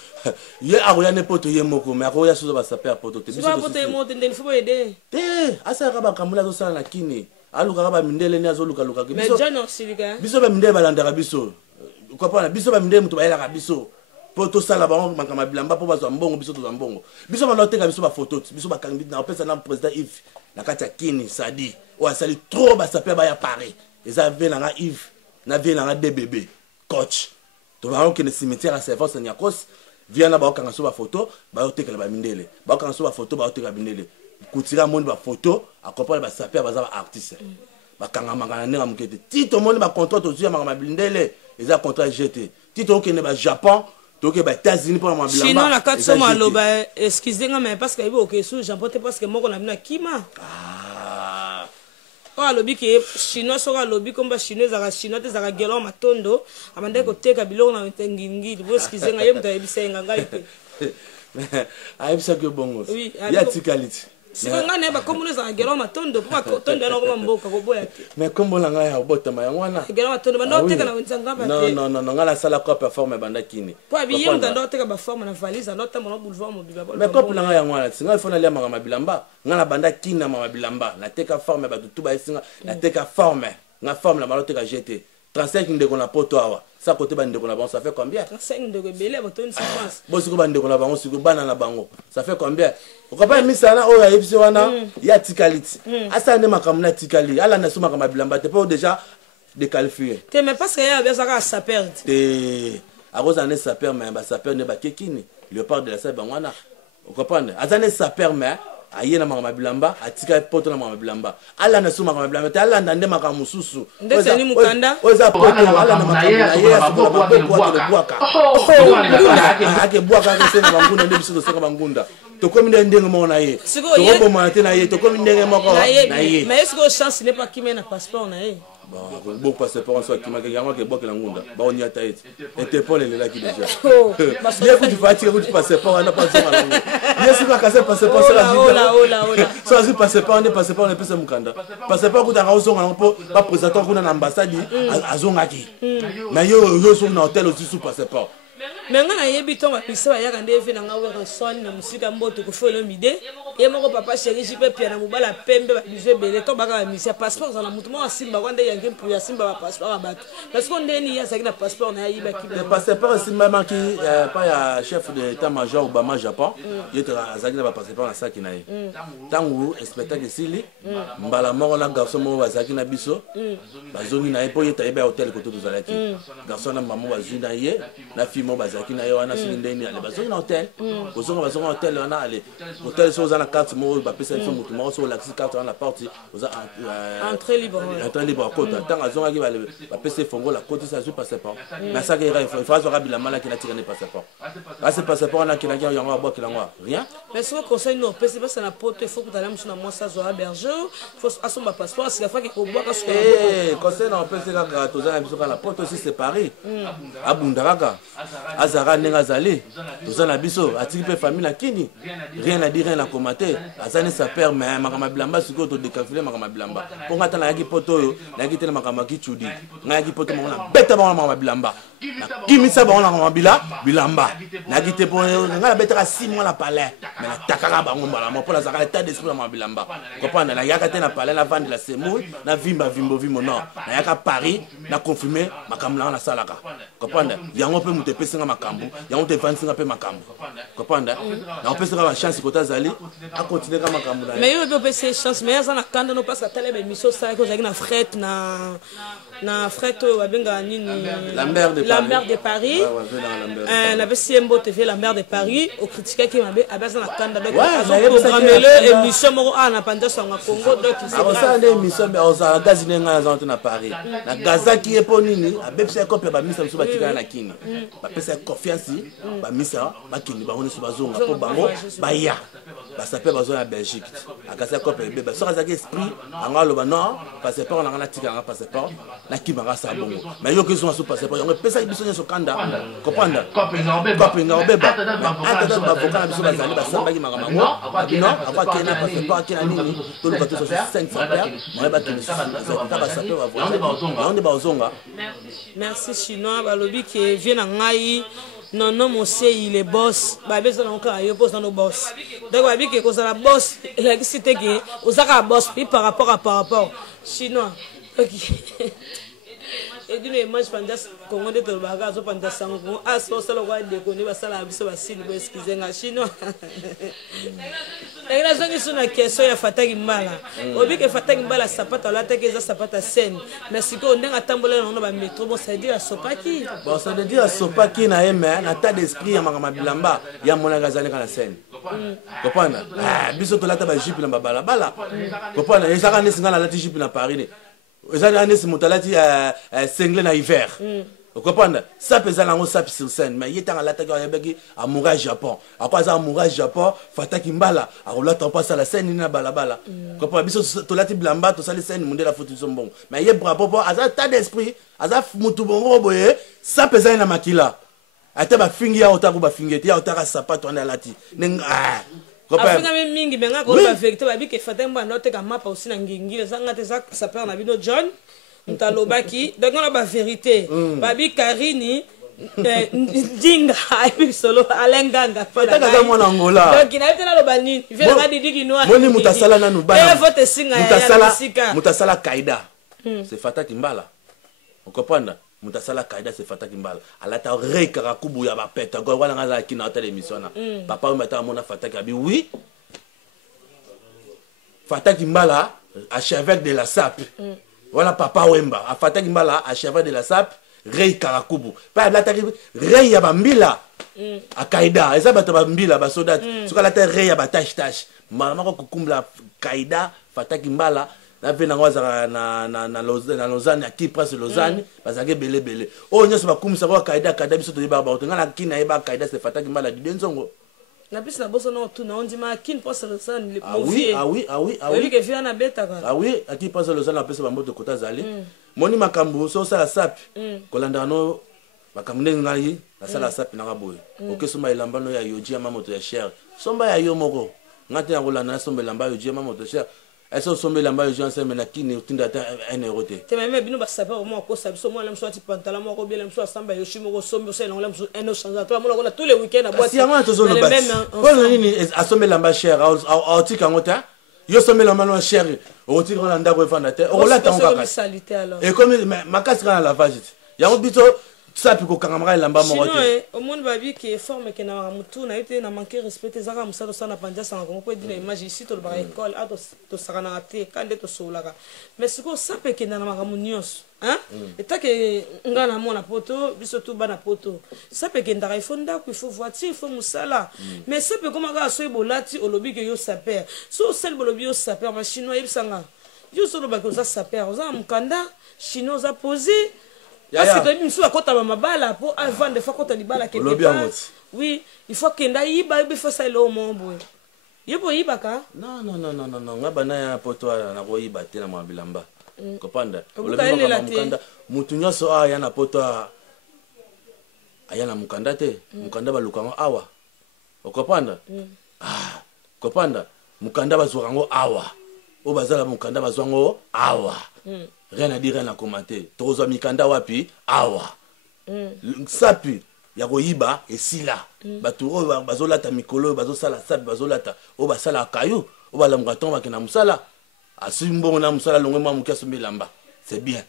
ye aroya ne poto ye moko mais aroya so ba saper poto te biso. So poto ye moto ndeni fo yede. Te asa ka ba kamula zo sala na kini. Aluka ba mindele ni azo luka biso. Mais jana silika. Biso ba mindele ba landaka biso. Ko pala biso ba mindele muto ba yela ka biso. po to sala ba makama bilamba po bazwa mbongo biso to mbongo biso ba loteka biso ba photo biso ba kangi na opesa na président Yves na kati ya kini sadi o asali trop ba sape ba ya Paris eza vena nga Yves na vena nga DBB coach to ba okene cimetière à Servance Nyakos viana ba okanga so ba photo ba otekela ba mindele ba okanga so ba photo ba otekela mindele kutira moni ba photo accompagner ba sape ba za ba artiste ba kanga mangana nenga mukete tito moni ba contrat to zuya mangama mindele eza contrat GT tito okene ba Japon donc les États-Unis pour la bilamba. Sinon la carte somme à l'eau, excusez-moi mais parce que ok sous j'emporte parce que moi on a mis na kima. Ah. Oh à lobby qui chinois sera lobby comme chinois zara chinois des zara gelon matondo amande ko teka biloko na tengingi vous excusez-moi yem ta bisenga ngai pe. Aïe ça que bongo. Oui, ya tikaliti. Si on a pas comme nous en gelon matondo pour tondo na ko mboka ko boya. Mais comme on a ya bota mayangwana. Gelon matondo bando teka na wenzanga ba. Non ngala sala ko performer banda kini. Po abiye mutando teka ba forme na valise ndota mo boulevard mo biba. Mais ko planga yangwana singa fona lia mama bilamba ngala banda kini na mama bilamba na teka forme ba tout ba singa na teka forme na forme la malo teka GT 35 ndeko na poto awa ça côté ba ndeko na bango ça fait combien 35 ndeko belé ba toni séquence bo siko ba ndeko na bango siko bana na bango ça fait combien okapa misana oya yebisi wana ya tikaliti asa ne makamuna tikali ala na suma kama bilamba te po déjà déqualifié te mais parce que ya besoin ka ça perd te akoza ne ça perd mais ba ça perd ne ba kekini léopard de la salle bangwana okopanda azane ça perd mais aye na mama bilamba atika poto na mama bilamba ala na suma mama bilamba te ala ndande makamususu ndese ni mukanda oza poto ala na makamuna ye asiko ba bwaka ake bwaka ke sena bangunda ndebiso seka bangunda to komi ndenge mona ye to ko mona te na ye to komi ndenge moko na ye mais est-ce que chance n'est pas qui mène un passeport na ye bon passeport en soit qui m'a gagné que bokela ngunda ba onya taït Interpol est là qui déjà bien que tu fatigues vous passeport on n'a pas besoin là bien sûr que ça passeport c'est la vie ça c'est passeport on est passeport on est pesa mukanda passeport ku tanga osonga ngo pas présenter kuna na ambassade azongaki mais yo so na hôtel aussi sous passeport mais ngana yebi to mapisa ba yaka ndeve na ngawe son na musika mboto ko folo mide ye moko papa chéri jipe pia na mobala pembe ba bize bele to baka misia passeport za na mutu mo simba kwande yange mpu ya simba ba passeport abat parce qu'on ndeni ya saki na passeport na yiba ki le passeport simba manki pas ya chef de état major Obama Japon yeta azaki na ba passeport na saki na ye tangu spectacle sili mbala moko na garçon mo bazaki na biso bazongi na ye po yeta yeba hotel ko to zalaki garçon na maman bazui na ye na fille mo bazaki na ye wana silindeni ale bazongi na hotel bazongi hotel wana ale hotel so na carte mo ba pesa so mutu mo so la carte na porte oza entrée libre kota tanga zonga ki ba pesa fongo la côté ça sur passeport mais ça que il faut zo rabila mala ki na tiré passeport ce passeport na ki na yango ba ki la rien mais ce conseil no pesa pas na porte il faut que tu na moi ça zo berger faut asomba passeport c'est la fois que ko boka so conseil na pesa ka to za na biso la porte aussi séparé abundaraka azara nenga zali to za na biso atiki pe famille na kini rien à dire rien à commenter azane ça perd mais makama bilamba siko to décalculer makama bilamba pour ngata na yaki poto yo na yaki tena makama ki chudi na yaki poto mona beta ba makama bilamba kimisa ba makama bilamba na yaki te pour ngala beta ka 6 mois la palais mais na takaka bango mbala mo pour la zaka état d'esprit makama bilamba comprendre na yaka tena palais na vendre la semou na vimbo non na yaka Paris na confirmer makama na salaka comprendre yango pe mutepesinga makambu yango te vansinga pe makambu comprendre na opesaka ba chance kota zali a continuer kama makambu na mais yo be opesa chance mais ça na kanda no passa tele be mission ça ko zaki na fret na fret wa benga nini Lambert de Paris na besimbo TV Lambert de Paris au critiquer qui mabe abasa na kanda donc programmer le émission mo na panda sanga Congo donc c'est ça les émission mais on ça gazine nga na Paris na gazaki epo nini abepsa ko pe ba misa so batika na kini ba pesa confiance ba misa ba kini ba oni so bazonga po bango ba ya ba sape bazo na Belgique akasa ko pe ba so azaki esprit anga lo ba non passeport na tika nga passeport na kimanga sa bongo mais yo ke so so passeport yo pesa biso nyo so kanda comprendre kopinga obeba ata ba voka biso bazali ba samba ki manga mango non akwa kena passeport kena nini to lo ka to so 5 frères moi ba kini ça ba sape ba voka on de ba ozonga merci chinois ba lobi qui vient na ngai non mon c'est il est boss ba besoin encore yo pose dans boss donc ba bi que cause la boss la cité que osaka boss puis par rapport chinois OK edino image pandas Congo de Tolbaga zo pandas sango aso sala kwa de ko ni basala biso basili bo excuse nga chino ela zongi suna question ya Fataki Mbala obi ke Fataki Mbala sapata la teke za sapata scène mais siko ndenga tambola na ba métro bon ça veut dire sopaki bon ça veut dire sopaki na eme na ta d'esprit ya makama bilamba ya mona gazali kana scène comprendre biso to lata ba jipe na bala bala comprendre ezaka nesinga na lati jipe na Paris ne ezaka nesi motalati single na hiver comprendre ça pesa nango ça sur scène mais yetanga lata ka yabeki amoura Japon akwa za amoura Japon Fataki Mbala akolata pas la scène na bala bala comprendre biso to lati bilamba to sali scène monde la photo son bon mais ye bravo aza ta d'esprit aza mutu bongo boye ça pesa na makila ate ba fingi ya otako ba fingeti ya otaka sapato na lati Afrika mingi benga ko ba vérité ba bi ke Fataki Mbala no te ka mapa aussi na ngingile zanga te za sapeur na bino John Ntalobaki donc on a ba vérité babi Karini Dinga et solo alenganga Fataki za mwana Angola donc ina tena lo bani vient na didi kinwa moni mutasala na nubana vote singa ya mutasala kaida c'est Fataki Mbala on comprend mutasala kaida c'est Fataki Mbala alata rekara kubu ya ba peta go wana ngaza kina hôtel émission na papa o meta mona Fataki abi oui Fataki Mbala archevêque de la SAP voilà papa Wemba a Fataki Mbala archevêque de la SAP rei karakubu pa la tari rei ya bambila a kaida eza bato bambila ba soldat soka la tari rei ya batash mama ko kukumbla kaida Fataki Mbala na vena ngwaza na Lausanne qui presse Lausanne bazange belé o nyoso bakumisa ko kaida biso to yeba ba to ngana kina yeba kaida c'est Fataki Mbala di denzongo na plus na boso no tu na on dit ma kin passe Lausanne le mauvais ah oui que vient na beta ka ah oui qui passe Lausanne na pesa ba moto kota zali moni makambu so sala sapi kolanda no makambu ngai na sala sapi na ngaboye okesoma elamba no ya yoji ya mamoto ya cher somba ya yo moko ngati na kolanda na somba elamba yoji ya mamoto cher eso somba elamba yoji ensemble na kini utinda ta 1 euro te te même bino ba saper au moins ko sabi so moi la mso ati pantalon moko bien la mso samba yoshi moko somba so la mso 1 euro change toi moi tous les week-ends à boîte si ngana to zolo bas ko nini asomba elamba cher autika ngota yo somba elamba no cher oti ko landa ko fanda te o la tanga et comme makasi kana lavage yango bito sapi ko kangamara elamba moko te au monde babi qui est forme que na mutu na été na manquer respecter zaka musalo sana panja sana ko peut dire image ici to ba école a to sakana te kande to solaka mais siko sape que na makamu nyos hein et ta que ngana mona poto biso tout bana poto sape que ndaka ifonda ko il faut voiture il faut musala mais sape comme ka so bolati olobi que yo saper so sel bolobi yo saper machine no yebsanga yo solo ba ko za saper za mukanda chino za poser parce que tu me kota ba mabala pour avant de fois kota libala quelque part oui il faut que nda yiba be fa ça le mombo yebo yiba ka non ngaba na ya poto na ko yiba te na mabilamba kopanda mukanda mutu nyoso aya na poto aya na mukanda te mukanda balukango awa okopanda kopanda mukanda bazwango awa o bazala mukanda bazwango awa rien à dire, rien à commenter. Tozo mikanda wapi awa. Sapi ya koyiba esila. Batu o bazolata mikolo bazosala sapi bazolata o basala kayu o balamga tomba kena musala. Asimbo na musala longwe ma mukaso bilamba. C'est bien.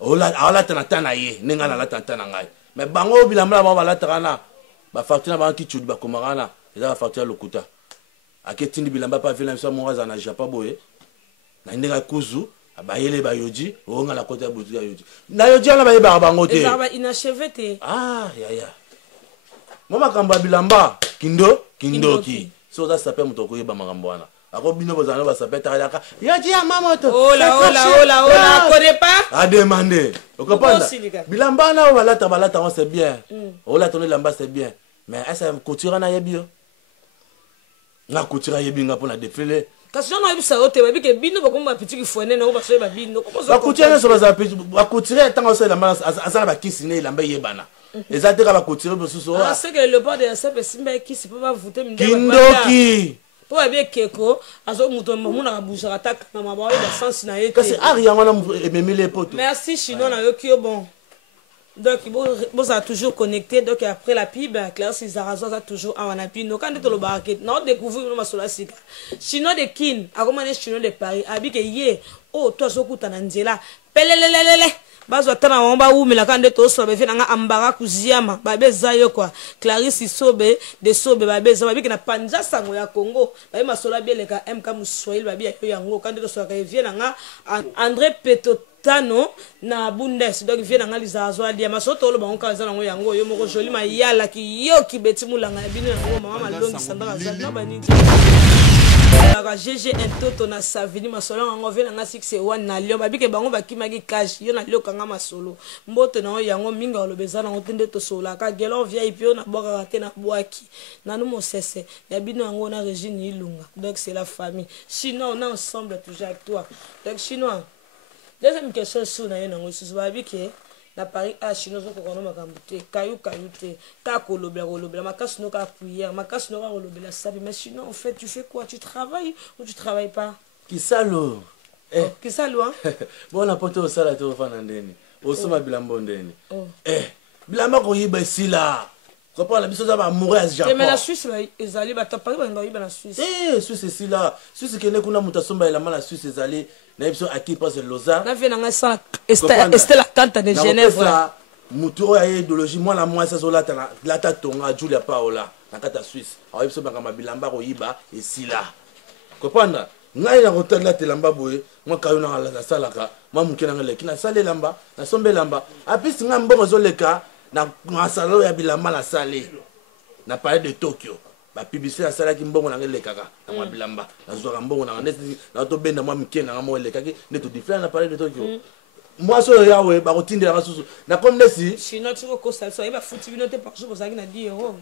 Ala tana ye ninga na lata tana ngai. Mais bango bilamba ba balata kana ba facture ba ki chudi ba komarana eza facture lokuta. Aketindi bilamba pa vela mso mwaza na Japon boye. Na ndinga kuzu abayele ba yoji onga la kota butu ya yoji na yoji ala bayeba bango te ezaba inachevé te ya mama kamba bilamba kindoki so za sape mutoko yeba makambo wana ako bino bozana ba sape taraka yoji ya mamoto ola connais pas a demander o comprendre bilamba na balata on c'est bien ola tourner lamba c'est bien mais essa couture na yebio na couture yebi nga pona défiler kasi on a vu ça ote babi ke bino bakomba petit ki fone na ba so ba bino comment ça couture sur za petit ba couture tant ça lamba azala ba kisine lamba yebana ezateka ba couture bo suso c'est que le bord de ça pe simba kisi peut pas voter minde kindoki po ba keko azo muto mona ka bouger attaque na mabao ba sens na yete kasi ari yango na ememele poto merci chino na yokio bon. Donc, vous êtes toujours connecté. Donc, après la pub, Claire Cizarazo a toujours un appui. Donc, quand tu le barquet, nous découvrons le sola sika. Chino de Kin, à comment est chino de Paris, habite yé, oh, toi, Zoku Tananzela, pelelelele, bazo atana wamba umela kande to sobe fe nanga ambara kuziama babe zayo kwa Clarisse Sobe de Sobe babe za babi na panja sango ya Congo babe masola bieleka MK Muswahili babi yo yango kande to soka vie nanga André Petotano na Bundes donc vie nanga lizazo adia masoto lo bango kaza nango yango yo moko joli mayala ki yo ki beti mulanga bino yango mama malongi sandra za no bani la GG Ntoto na Savini masolo ngo vena nga 6 na Lyon babike bango bakimaki cash yo na Lyon kanga masolo mbote na yango minga olobeza na otende to sola ka gelo VIP na boka te na boaki nanu mosese ya bino yango na Régine Ilunga donc c'est la famille sinon on est ensemble toujours avec toi donc chinois deuxième question sur na yango susu babike na Paris a chinois ko kono makambute kayu te ta kolobela makasi no ka prière makasi no ka kolobela sabi mais sinon en fait tu fais quoi, tu travailles ou tu travailles pas qui salo qui salo hein bon na poto sala to fana ndeni osoma bilambo ndeni bilamba ko yiba sila ko pa la biso za ba mourir à Japon mais la Suisse ezali ba ta Paris ba yiba na Suisse Suisse sila Suisse kene kuna mutasomba ila mala Suisse ezali na biso aki passe Lausanne na vena nga sa Estelle Tante de Genève muturo ya idéologie moi la moi ça zola la ta tonga Julia Paola na kata Suisse awa biso banga mabilamba ko yiba esila kopanda ngai na rotala telamba boye moi kayo na la salaka moi mukena ngale kina sale lamba na sombe lamba apisi nga mbongo zoleka na masalo ya bilamba la sale na parler de Tokyo ba publicité na sala ki mbongo na ngale kaka na mabilamba na zwa mbongo na ndesi na to benda moi mukena nga mo leka ki ne to diffère na parler de Tokyo moi so yawe ba kotinde la susu na comme ndesi sinon tu ko ça il va foutre binote par jour ça qui na 10 euros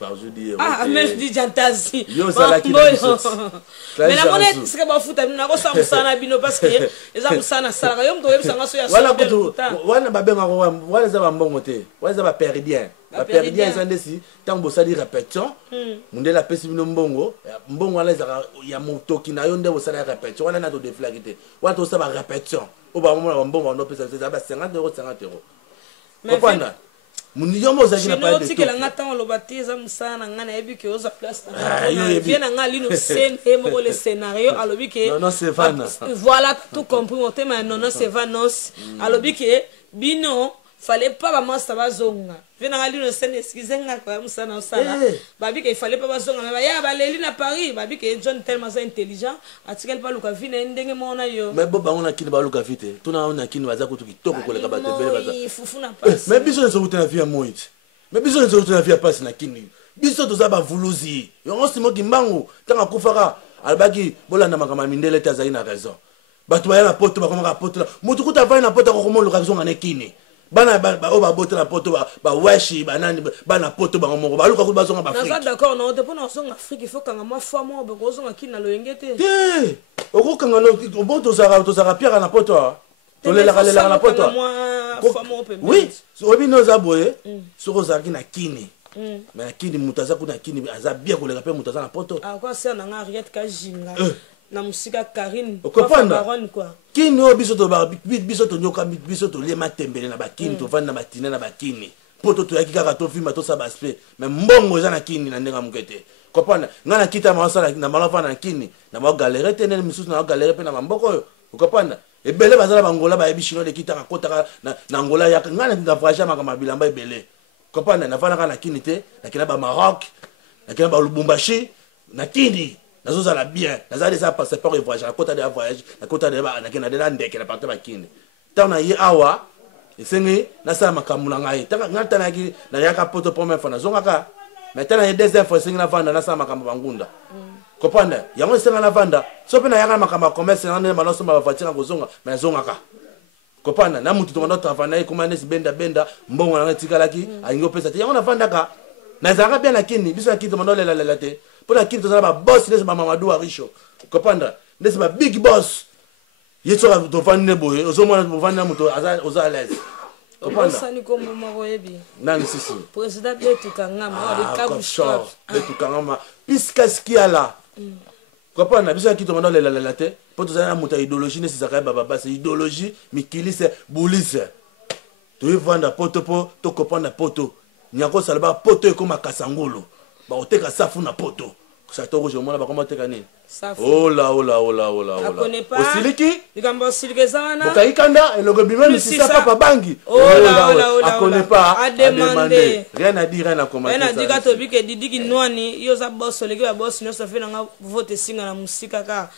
par jour 10 euros ah même dit jantazi yo sala ki mais la monnaie c'est que ba foutre na ko sa musana bino parce que eza musana sala yo mto yebisa ngaso ya wala kutu wana ba benga wala za ba mbongo te wala za ba perdien ba perdien eza ndesi tango sali répétition mundela pesi bino mbongo wala za ya motoki na yo nde bo sala répétition wala na to déflagité wala to sa ba répétition o ba mbongo mbongo no pesa za ba 50 euros 50 euros kopanda mundi yomo za kina pa de to tikela ngata on lobati za musana ngana yebi ke oza place na bien nga lino scène et mo le scénario alobi ke non c'est vana voilà tout compris on tema non c'est vanos alobi ke bino fallait pas ba masa bazonga vena ngali no scène excusez-nga kwa musana osala babi ke fallait pas bazonga mais ya baleli na Paris babi ke John tellement intelligent atikel pa luka vina ndenge mona yo mais bo bango na kini ba luka vite tuna ona kini baza kutu kitoko koleka ba tebele baza fufuna passe mais biso nso kutana via moite mais biso nso kutana via passe na kini biso to za ba vuluzi yo simo kimbangu tanga kufaka albaki bolanda makama mindele tazali na raison batu ba na poto ba komaka poto mutu kuta va na poto ko komo luka zonga ne kini bana ba bote na poto ba weshi banani bana poto ba ngomoko ba luka ku ba zonga ba Afrique. Na d'accord non te pona zonga Afrique il faut kanga moi fois moi ba zonga kina lo yengete. Te oko kanga no boto za pierre na poto to lela na poto. Oui, obi no za boye soko za kina kini. Mais na kini mutaza kuna kini aza bien ko lega pe mutaza na poto. Ah quoi ça na Henriette Kajinga. Na musika Karine baronne quoi kini o biso to nyoka biso to lema tembele na bakini to vanda batina na bakini poto to yaki kaka to filma to sa baspe mais mbongo za na kini na ndenga mukete kopana ngana kita masala na malafa na kini na ba galère tene misusu na galère pe na mamboko yo kopana ebele bazala bangola ba ebishino de kita kota na Angola ya ngana nda vraja makama bilamba ebele kopana na vana kana kini te na kina ba Maroc na kina ba Lubumbashi na kini nazo la bien nazo des passeport et voyage na kota de voyage na kota de ba na kena de la ndeke na partout ba kini tana yi awa esengi na sa makamula ngai tanga ngata na ki na yaka poto pour mefa na zonga ka maintenant il des infos sengi na vanda na sa makamba bangunda kopanda yango senga na vanda so pe na yaka makamba commerce na ndema na so ba voiture ko zonga mais zonga ka kopanda na mutu to ndo travana e komande si benda mbongo na tikala ki aingo pesa te yango na vanda ka na zaka bien na kini biso na kito ndo lela te pour la kini to za ba boss nese ba Mamadou Aricho kopanda nese ba big boss yeso to vande boye ozomona to vande muto oza l'aise kopanda sani kombo mako yebi nani sisi president Betu Kangama de Kabushop Betu Kangama piska skiala kopanda biso na kito ndo lela te pour to za muta idéologie nese zaka ba baba c'est idéologie mikili c'est boulise to vanda poto po to kopanda poto nyako salaba poto ekoma kasangolo ba oteka safu na poto Château Rouge, on a comment te gagner. Oh là. On connaît pas. Osiliki. Kanda et le gobiment ne sait pas papa bangi. Oh là. On connaît pas. À demander. Rien à dire, rien à commenter. Rien à dire que Tobi que Didi qui noani, yo za boss le gars boss no ça fait nga vote singa na musika ka.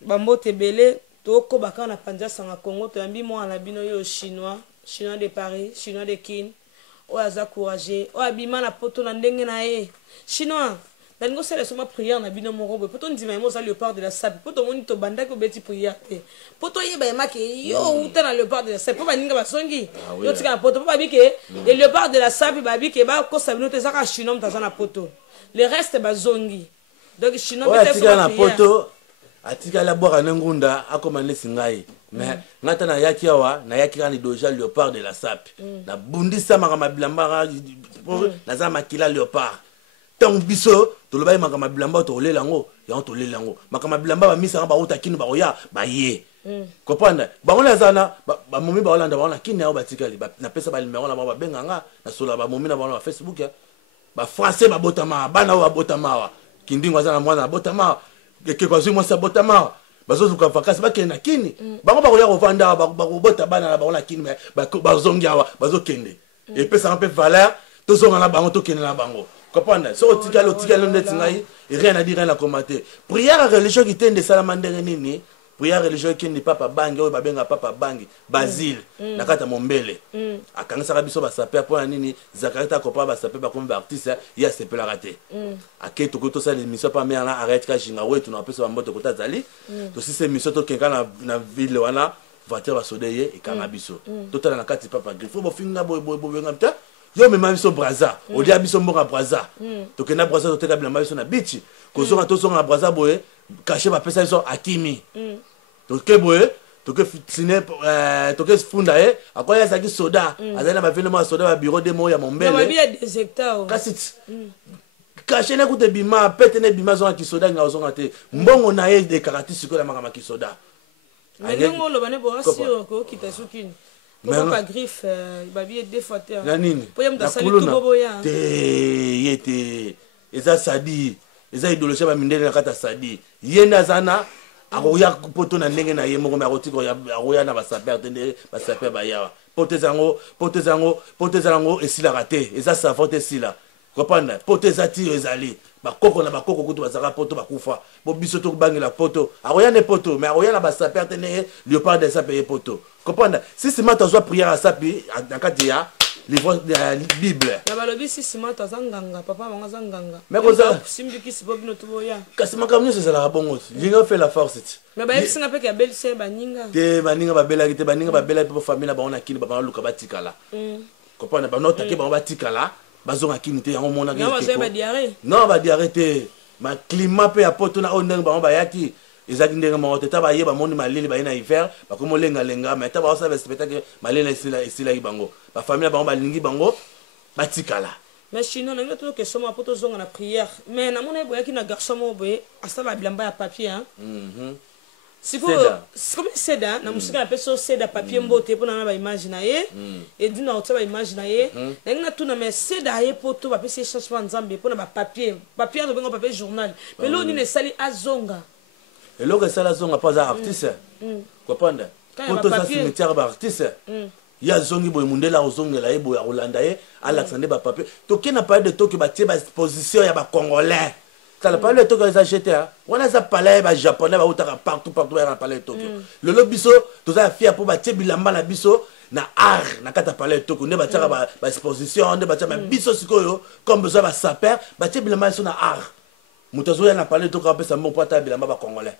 Bambote belé to ko baka na panja sanga Congo to yambi mo na bino yo chinois de Paris, chinois de Kin. O aza courageux, o abima na poto na ndenge na e. Chinois Dango c'est la prière na bino morobo. Poto ndima mo za léopard de la sable. Poto moni to banda ko beti prière te. Poto yeba yema ke yo uta na léopard de la sable. Po ba ninga ba songi. Yo tika poto po ba bi ke le léopard de la sable ba bi ke ba ko sabino te zaka chinom ta na poto. Le reste ba zongi. Donc chinom te so na poto. Atika la boire na ngunda akomane singai. Mais ngata na yaki awa na yaki kana doja léopard de la sable. Na bundisa makama bilamba na za makila léopard. Tant biso to loba makama bilamba to lelango ya to lelango makama bilamba ba misa ba uta kinu ba oya ba ye comprendre ba on lazana ba momi ba olanda ba on kinu ya ba tikali na pesa ba numéro na ba benganga na sola ba momi na ba Facebook ya ba français ba botama bana ba botama kindingo za na mwana botama ke kwa zimo sa botama bazo zuka vacances ba kena kini ba ba oya rovanda ba bota bana ba on kinu ba zongia bazo kende et pesa un peu valeur to zonga na bango to kende na bango. Comprendre? So tikalo ndetingai, rien à dire, rien à commenter. Prière religieuse qui tende salamandere nini? Prière religieuse qui n'est pas bangi, ou babenga papa bangi, Basile, nakata mombele. Akanga biso ba saper pour nini? Zakarita kopa ba saper ba comme artiste, ya sepe la raté. Ake to koto sa l'émission pas mais na arrête ka jinga we tu na pesa ba mboto kota zali. To si c'est émission to kenga na ville wana, voiture ba sodeye e kanga biso. Total na kati papa grifo bo finga bo ngam yo me mabiso braza o dia biso mboka braza to kena braza to teka bilamba biso na bichi ko zonga to zonga braza boye caché ba pesa biso akimi to ke boye to ke fitine to ke funda akoya saki soda azana ba vile mo soda ba bureau de mo ya mombele na ba des hectares kasit caché na kute bima pete ne bima zonga ki soda nga zonga te mbongo na ye de caractéristiques la makama ki soda ngo lo bane bo asio ko kitasuki. Mais pas griffe, babi est défaité. La nini. La colonne. Yete. Eza sadi. Eza idéologie ba mindele na kata sadi. Yena zana aroya poto na ndenge na yemo ko arotiko ya aroya na ba saper tende ba saper ba yawa. Potezango esila raté. Eza savote sila. Comprendre? Potezati ezali. Bakoko na bakoko kutu bazaka poto bakufa. Bo biso to bangela poto. Aroya ne poto, mais aroya na ba saper tende léopard de sa payer poto. Comprendre? Si c'est ma ta prière à sapi dans katia livre de la Bible. Na balobi si c'est ma ta zanganga papa manga zanganga. Mais koza simbi ki sibobino tuboya. Kasima kamno c'est la bongo. Linga fait la force. Mais ba yesinga pe ka belle se baninga. Te baninga ba bela te baninga ba bela pe famille na ba on akini ba ba luka batikala. Comprendre? Ba nota ke ba batikala bazonga kini te yango mona ke. Non ba diarrhée te. Ma climat pe apoto na oneng ba yaki. Ezaki ndenge mo teta ba yeba moni malili ba ina hiver ba komo lenga mais ta ba sa spectacle malili esila bango ba famille bango ba lingi bango batikala. Mais sinon na ngato ke soma poto zonga na prière mais na mona boyaki na garçon mo boye asala bilamba ya papier hein. Siko comme seda na musika na peso seda papier mbote pona na ba image na ye et dina otsa ba image na ye na ngina tuna mais seda ye poto ba pese changement nzambe pona ba papier to bengo papier journal mais lo ni ne sali azonga. Et là, c'est la zone pas artiste. Comprendre? Quand ça cimetière artiste. Il y a zone qui est la zone là et Rolanda Alexandre ba papier. To qui n'a pas de to qui ba tie ba exposition ya ba congolais. Ça n'a pas le to que les acheter. On a ça palais ba japonais ba utaka partout ba palais Tokyo. Le lobiso to ça fier pour ba tie bilamba na biso na art na kata palais Tokyo ne ba tia ba exposition ne ba tia ba biso sikoyo comme besoin ba saper ba tie bilamba sur na art. Mutazoya na parlé tout quand ça mon pote bilamba ba congolais.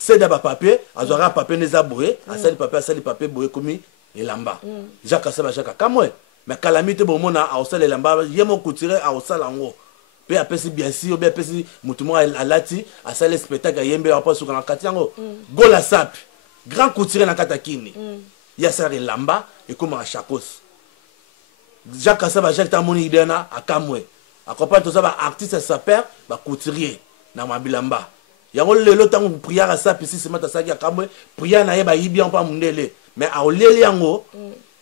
C'est d'abord papier, azora papier neza boye, asali papier boye komi elamba. Jacques Asaba Jacques kamwe. Mais calamité bon mona a osala elamba, yemo couturier a osala ngo. Pe apesi bien sûr, be apesi mutumo alati, asali spectacle yembe a pas sur na katiango. Gola sap. Grand couturier na katakini. Ya sala elamba et comme a chakos. Jacques Asaba Jacques tamoni idena akamwe. Accompagne tout ça ba artiste saper ba couturier na mabilamba yango lelo tango prière ça puis si c'est mata saki akamwe prière na ye ba yibi en pa mundele mais a oleli yango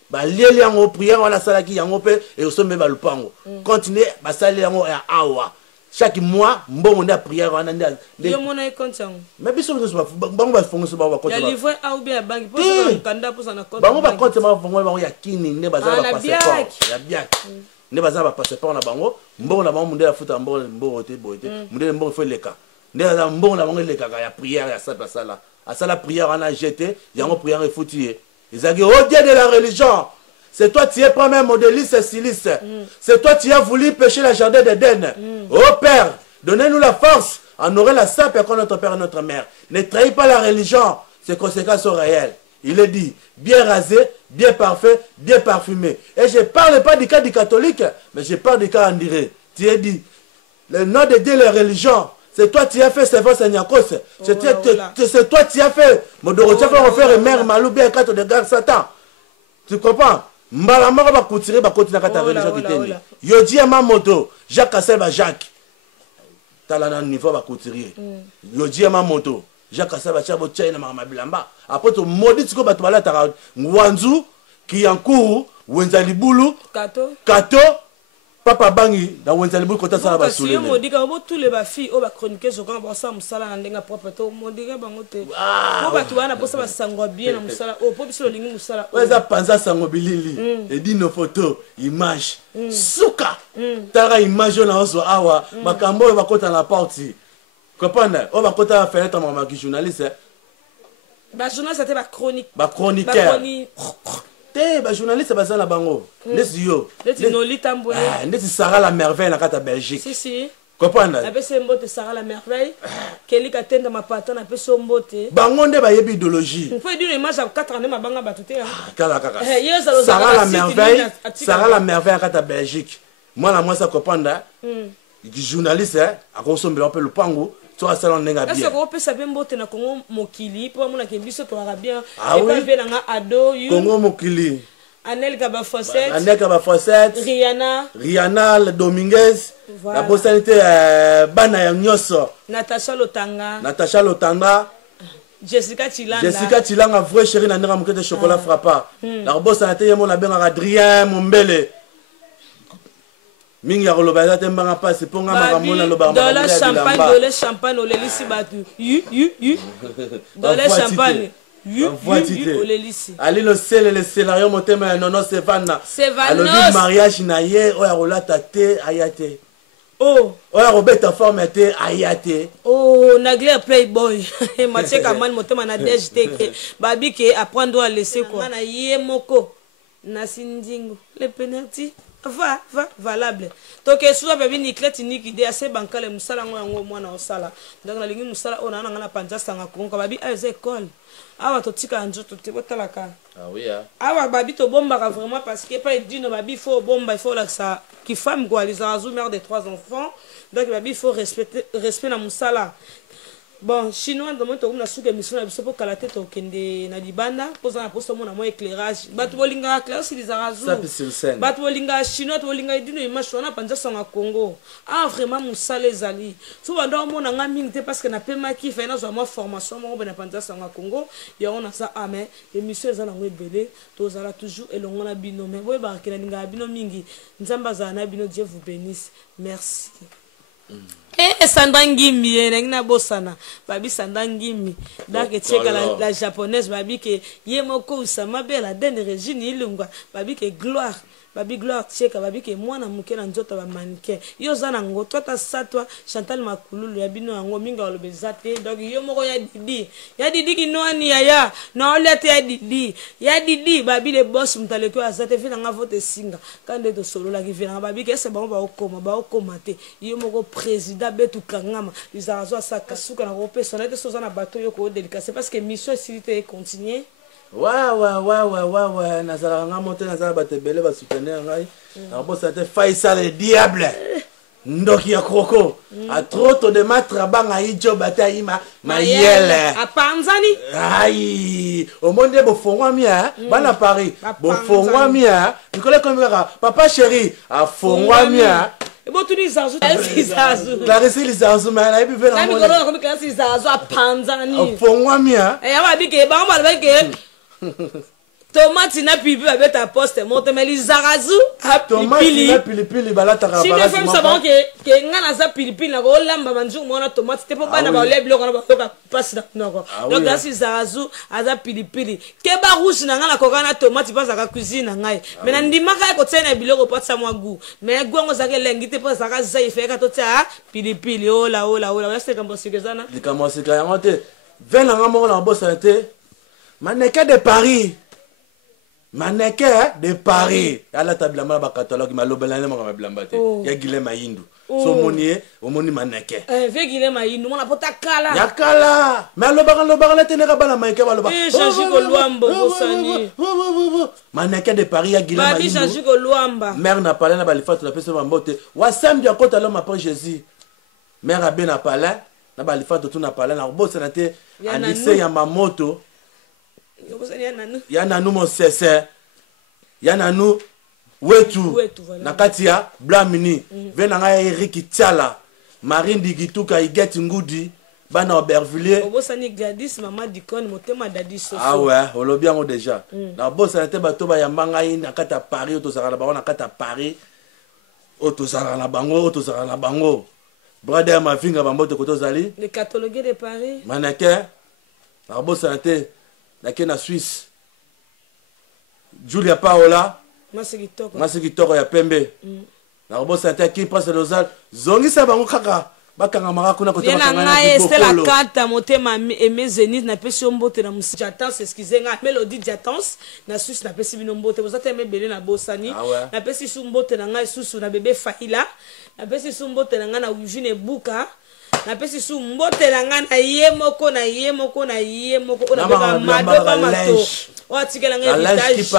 ba leli yango prière wala salaki yango pe et osombe ba lupango continuer ba sali yango ya awa chaque mois mbongo nda prière wana nda yo mona compte yango mais biso bango ba fongo so ba compte ya livre a ou bien banque pour ça kanda pour ça na compte bango ba compte ba fongo bango ya kini ne baza ba passeport ya bien ne baza ba passeport na bango mbongo na bango mundela futa mbongo te boite mundela mbongo faut leka ndela mbongo na bango leka ya prière ya sala sala asala prière wana jeté yango prière e foutie ezaki au Dieu de la religion. C'est toi qui es premier modéliste silice. C'est toi qui as voulu pêcher le jardin d'Éden. Oh Père, donnez-nous la force à honorer la sainte comme notre Père et notre Mère. Ne trahis pas la religion. Ses conséquences sont réelles. Il est dit, bien rasé, bien parfait, bien parfumé. Et je ne parle pas du cas du catholique, mais je parle du cas andré. Tu es dit, le nom de Dieu, la religion. C'est toi qui as fait Servant Seignakos. C'est toi qui as fait Modoro. Tu as fait refaire mère Malou bien 4 de garde Satan. Tu comprends? Mbala moko ba koutire ba kotina kata religion kitende. Yodi ma moto, Jacques Asselba Jacques. Tala na niveau ba koutire. Yodi ma moto, Jacques Asselba chabo tchaina mama bilamba. Après to maudit ko bato bala ta Ngwanzu, Kiyankuru, Wenzalibulu, Kato, Papa Bangi na Wenzalibulu kota sala ba soulé. Si on dit que tous les filles au ba chroniquer je quand ça musala na ndenga propre to mo diga bango te. Ko ba tuana po sa sangwa bien na musala o po biso lingi musala. Weza panza sango bilili et dit nos photos, images. Suka. Tara image na oso awa bakambo ba kota na porte. Comprendre? On va kota la fenêtre mama ki journaliste. Ba journaliste c'était ba chronique. Ba chroniqueur. Ba journaliste baza na bango. Ndesi yo. Ndesi no litambwe. Ndesi Sarah la merveille na kata Belgique. Si. Comprendre? Na pese mbote Sarah la merveille. Keli katenda mapata na pese mbote. Bango nde ba yebi idéologie. On peut dire image à 4 ans mabanga batute. Kala. Sarah la merveille. Sarah la merveille na kata Belgique. Moi ça comprendre. Journaliste a consommé un peu le pango. Toi salon nenga bien. Est-ce que vous pouvez savoir mbote na Congo mokili pour mona ke biso to bien. Et pas bien nga ado you. Congo mokili. Anel Kaba Fawcett. Anel Kaba Fawcett. Rihanna le Dominguez. La bosanité bana ya nyoso. Natasha Lotanga. Jessica Chilanga vrai chérie na ndanga mokete chocolat frappa. La bosanité yemo na benga Adrien Mombele. Mingi akoloba te mbanga pasi ponga makamona loba dollar champagne olelisi batu dollar champagne olelisi ali le scénario motema ya nono Sevana alobi mariage na ye oya rolata te ayate oya robeta forme te ayate nagle playboy Mathieu Kaman motema na DGT babi ke apprendre à laisser quoi na ye moko na sindingo le penalty valable donc soit baby Niclette unique idée assez bancale musala ngo mwana osala donc na lingi musala ona na panza sanga konka babi a école awa to tika njoto te botalaka awa babi to bomba vraiment parce que pas dit no babi faut bomba il faut la ça qui femme quoi les azou mère de 3 enfants donc babi faut respect na musala. Bon, chinois dans mon tour na souke mission na biso pour kala tête okende na libanda poza na poso mona mo éclairage batu bolinga classe les arazu batu bolinga chinois to bolinga dino image wana panza sanga Congo vraiment musale zali so banda mona nga mingi te parce que na pema ki fait na zo ma formation mo na panza sanga Congo ya on a ça mais émission za na ngwebele to zala toujours elongo na bino mais boye ba kila linga bino mingi nzamba za na bino Dieu vous bénisse merci. Sandangimi na bosana babi sandangimi donc cheka la japonaise babi ke yemoko usama bela den régine ilungwa babi ke gloire cheka babi ke mwana muke na nzoto ba mannequin yo zana ngo tota satwa Chantal Makululu ya bino ngo minga olobezate donc yo moko ya didi kinwani ya na olete ya didi babi le boss mtaleko azate vina nga vote singa kande to solo la ki vina babi ke se bango ba okoma te yo moko président betu kangama izarazo saka suka na kopesa na te sozana bato yo ko délicat parce que mission silité continuer. Ouais, nazala nga monte nazala batebele ba soutenir ngai. Abo ça te Faisal le diable. Ndoki ya kroko. A trop de matra banga ijo bataima mayele. A Panzani. Ai, au monde bo fongwa mia, bana Paris. Bo fongwa mia, Nicolas Komera, papa chéri, a fongwa mia. Et bon, tu dis Zazu. Clarisse Lizazu, mais elle a vu la monnaie. Comme Clarisse Zazu à Panzani. Fongwa mia. Et on va dire que bah on va dire que tomate na pipi babeta poste monte mais les zarazu a pilipili na pilipili balata ka si les femmes savent que ngana za pilipili na ko lamba manju mona tomate te po bana ba le biloko na ba toka passe na ko donc là si zarazu aza pilipili ke ba rouge na ngana ko kana tomate pas za cuisine ngai mais na ndimaka ko tsena biloko pas sa mwa goût mais gwango za ke lengi te pas za ka za ifeka to tsa pilipili ola c'est comme ça que ça na comme ça ka yangote vena ngamo na bossa te mannequin de Paris. Mannequin de Paris. Ala tablama ba catalogue malobelane mo blambate. Ya Guilhem Mayindu. So monier, o moni mannequin. Ve Guilhem Mayindu, mona pota kala. Ya kala. Mais lobara tenera bala mannequin baloba. Jean-Jacques Oluamba bosani. Mannequin de Paris ya Guilhem Mayindu. Jean-Jacques Oluamba. Mère n'a pas là ba lifatu la pese mbote. Wa samedi akota lo après Jésus. Mère a bien appelé. Na ba lifatu tu na pala na bossa na te. Anissé ya mamoto. Yana nous mon sese yana nous wetu nakati ya blamini vena nga Eric Tiala Marine Digituka Igeti Ngudi bana Aubervilliers obosani Gladys mama Dicon motema dadi soso ah ouais olobia ngo déjà na bossa te bato ba yambanga ina kata Paris otozaka ba na kata Paris otozaka na bango brother ma finga bambote kotozali le catalogue de Paris mannequin na bossa te na Suisse Julia Paola Masikitoko ya pembe na bossa ta ki passe lozal zongi sa bango kaka bakanga maka kuna kote bakanga na Stella Kata motema Aimé Zénith na pesi mbote na musiki Jatance excusez nga Mélodie Jatance na Suisse na pesi bino mbote bozata me belé na bosani na pesi su mbote na nga susu na bébé Fahila na pesi su mbote na nga na Eugene Buka na pesi su mbote na nga na yemoko na beka madoka mato o atikela nga héritage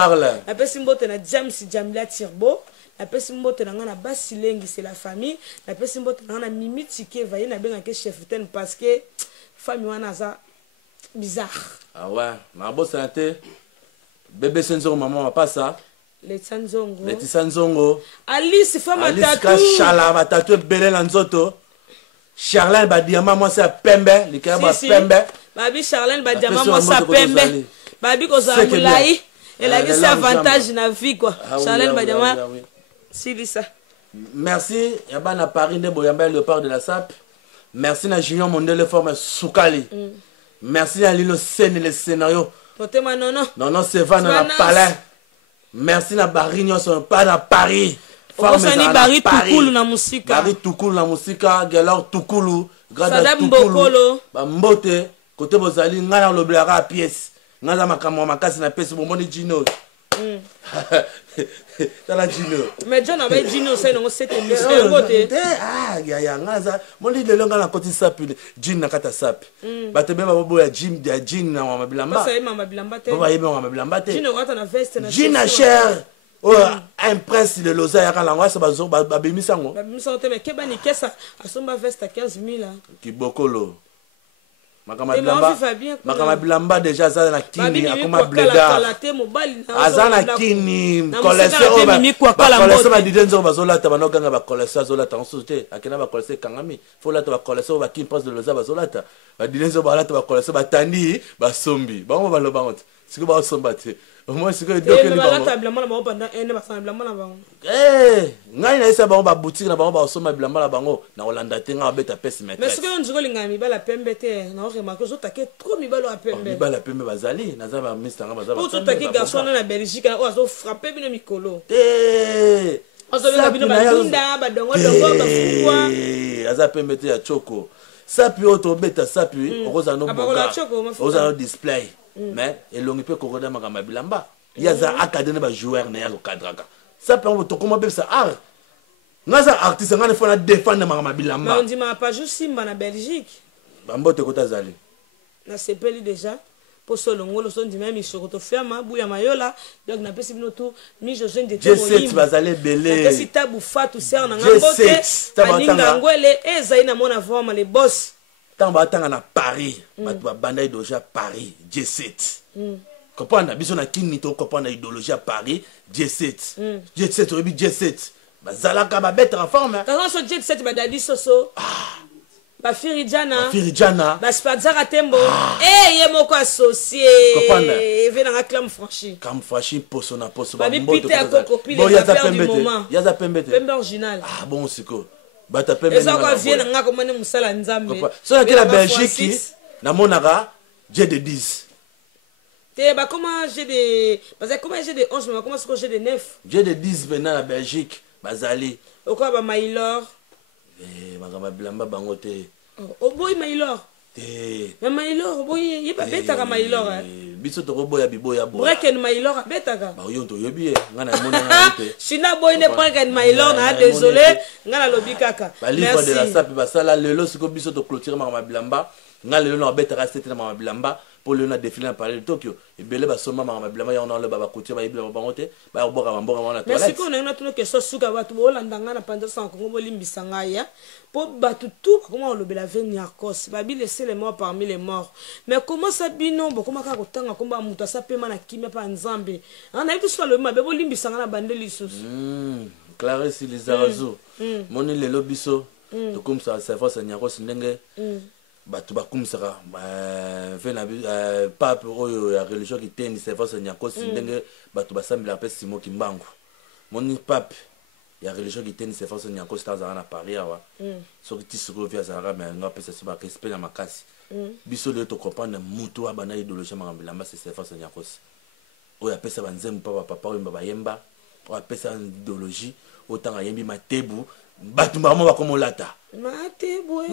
na pesi mbote na James Jamila Tirbo na pesi mbote na nga na Basilengi c'est la famille na pesi mbote na nga na Mimi Tike vaye na benga ke chef ten parce que famille wana za bizarre ah ouais na bossa na te bébé Senzongo maman pas ça Letitia Nzongo Alice femme tatou Alice Chala ba tatou belé na nzoto Charlène Badiama moi c'est pembe likaya ba pembe babi Charlène Badiama moi c'est pembe babi ko za mulai elle a dit avantage na vie quoi Charlène Badiama si ça merci yabana Paris de Boyamba le port de la SAP merci na Junior Mondele forme Soukali merci à Lilo scène le scénario potema non c'est va dans la palais merci na Barignon sont pas dans Paris Osani Bari Tukulu na musika Bari Tukulu na musika Gelor Tukulu Grada Tukulu Mbote côté bozali ngana loblara pièce ngana makamwa makasi na pesi bomoni Gino tala Gino mais John avait Gino c'est non cette émission ngote ah ya ngaza moni de longa na koti sapi Gino na kata sapi batebe babo ya Jim dia Gino na mama bilamba ça mama bilamba te baba yebe mama bilamba te Gino ngata na veste na Gino cher oh un prince de Loza ya kala ngwa ba zo ba bemisango te mais keba ni kesa asomba veste à 15 000 kibokolo makama bilamba déjà za na kini akoma bleda azana kini collection ba didenzo bazolata banoganga ba collection azolata en société akena ba collection kangami faut lata ba collection ba kini prince de Loza bazolata ba didenzo balata ba collection batandi ba sombi bango baloba ngote siko ba somba te moi c'est que donc les bango pendant un ba semblement na bango ngai na isa bango ba boutique na bango ba soma bilamba na bango na Holanda te nga beta pesi maître mais ce que nziko lingami ba la pembe te na remarque zo take trop mi balo a pembe mi bala pembe bazali na za ba mister nga bazaba pour tout take garçon na Belgique na ozo frapper bino mikolo ozo la bino ba dunda ba dongo ba fukwa aza pembe te ya choko sapi auto beta sapi oza no boga oza no display mais elongi pe kokoda makamba bilamba yaza akadene ba joueur na yazo kadraka ça peut on to comment be ça art ngaza artiste ngane fona défendre makamba bilamba mais on dit ma pas juste Simba na Belgique bambote kota zali na sepeli déjà pour solongo lo son dit même isokoto ferma buya mayola donc na pesi bino tout mi José de J7 bazale belé na pesi tabu fatu ser na ngambote aninga ngwele ezaina mona vraiment les boss tant batanga na Paris bato banda idéologie à Paris J7 comprendre biso na kini to comprendre idéologie à Paris J7 J7 obi J7 bazalaka ba bête en forme quand on J7 badadi soso ba Firidjana ba Spadzara Tembo ye moko associé vena nga clam franchi poso na poso ba bipite ya kokopi le père du moment yaza pembete pembe original bon siko bata pembete eza ko viena nga ko mane musala nzambe so na la Belgique na monaka j'ai de 10 comment j'ai des parce que comment j'ai des 11 mais comment j'ai des 9 j'ai de 10 maintenant la Belgique bazali okwa ba Mailor magama bilamba bango te boy Mailor mais Mailor boy yeba betaka Mailor biso to boya biboya bo Breken Mailor betaka ba yo to yobi ngana mona te China boy ne Breken Mailor na désolé ngana lobi kaka ba livre de la sape ba sala lelo siko biso to clôturer magama bilamba ngala lelo na betaka c'était na magama bilamba pour le na défilé parler de Tokyo et belé ba soma magama bilamba ya on le baba côté ba yibla bango te ba boka bamboka na toilette. Merci ko na tuna question suka batu bolanda ngana panda sans Congo bolimbisa ngaya po batu tout comment on le bela venir cause ba bi laisser les morts parmi les morts mais comment ça bino bo comment ka kotanga komba muta sa pema na kimia pa nzambe ana yitu soit le mabe bolimbisa ngana bandeli lisusu Clarisse Lizarazo moni lelo biso to comme ça ça va nyako ndenge batu bakumisaka vena pape oyo ya religion qui teni service nyako ndenge batu basambela pe simo kimbangu moni pape ya religion qui teni service nyako staza na Paris awa so ki tisiko via zara mais nga pesa so ba respect na makasi biso le to comprendre mutu abana idéologie makambilamba c'est service nyako oyo apesa banzembu papa oyo bayemba oyo apesa idéologie otanga yembi matebu batu mbamo bakomolata matebu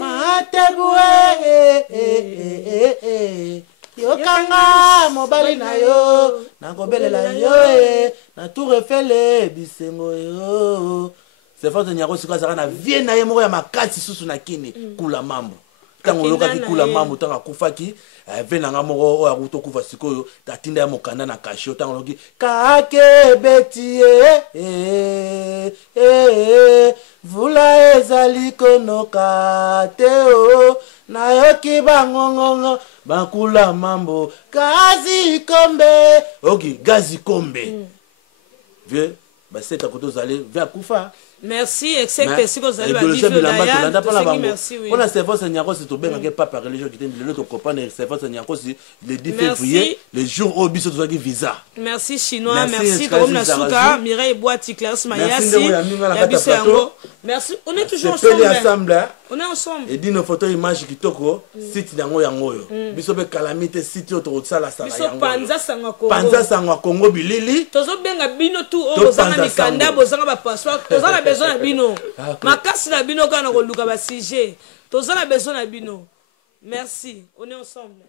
yokanga mobali na yo nakobelela yo na tout refele bisengo yo c'est forte nyako sika zaka na vie na ye moko ya makasi susu na kini kula mambo tango lokaki kula mambo tanga kufaki vena nga moko oya kuto kufa sikoyo tatinda ya mokanda na kashi tango loki kake beti vula ezali konoka teo na yoki bangongongo bakula mambo gazi kombe gazi kombe vieux baseta koto zali via kufa. Merci, excepté si vous allez vivre merci. On a service à Nyako, c'est au bien que papa religieux qui était le copain de service à Nyako, le 10 février, le jour où Bissot doit visa. Merci chinois, merci comme la souka, Mireille Boiti, Clarisse Mayasi, merci. On est toujours ensemble. On est ensemble. Et dit nos photos images qui toko, site yango yango yo. Bissot be calamité site auto sala sala yango. Bissot panza sangwa Congo. Panza sangwa Congo bilili. Tozo benga bino tu o zanga mikanda bozanga ba passeport. Tozo na besoin na bino. Makasi na bino kana ko luka ba CG. Tozo na besoin na bino. Merci. On est ensemble.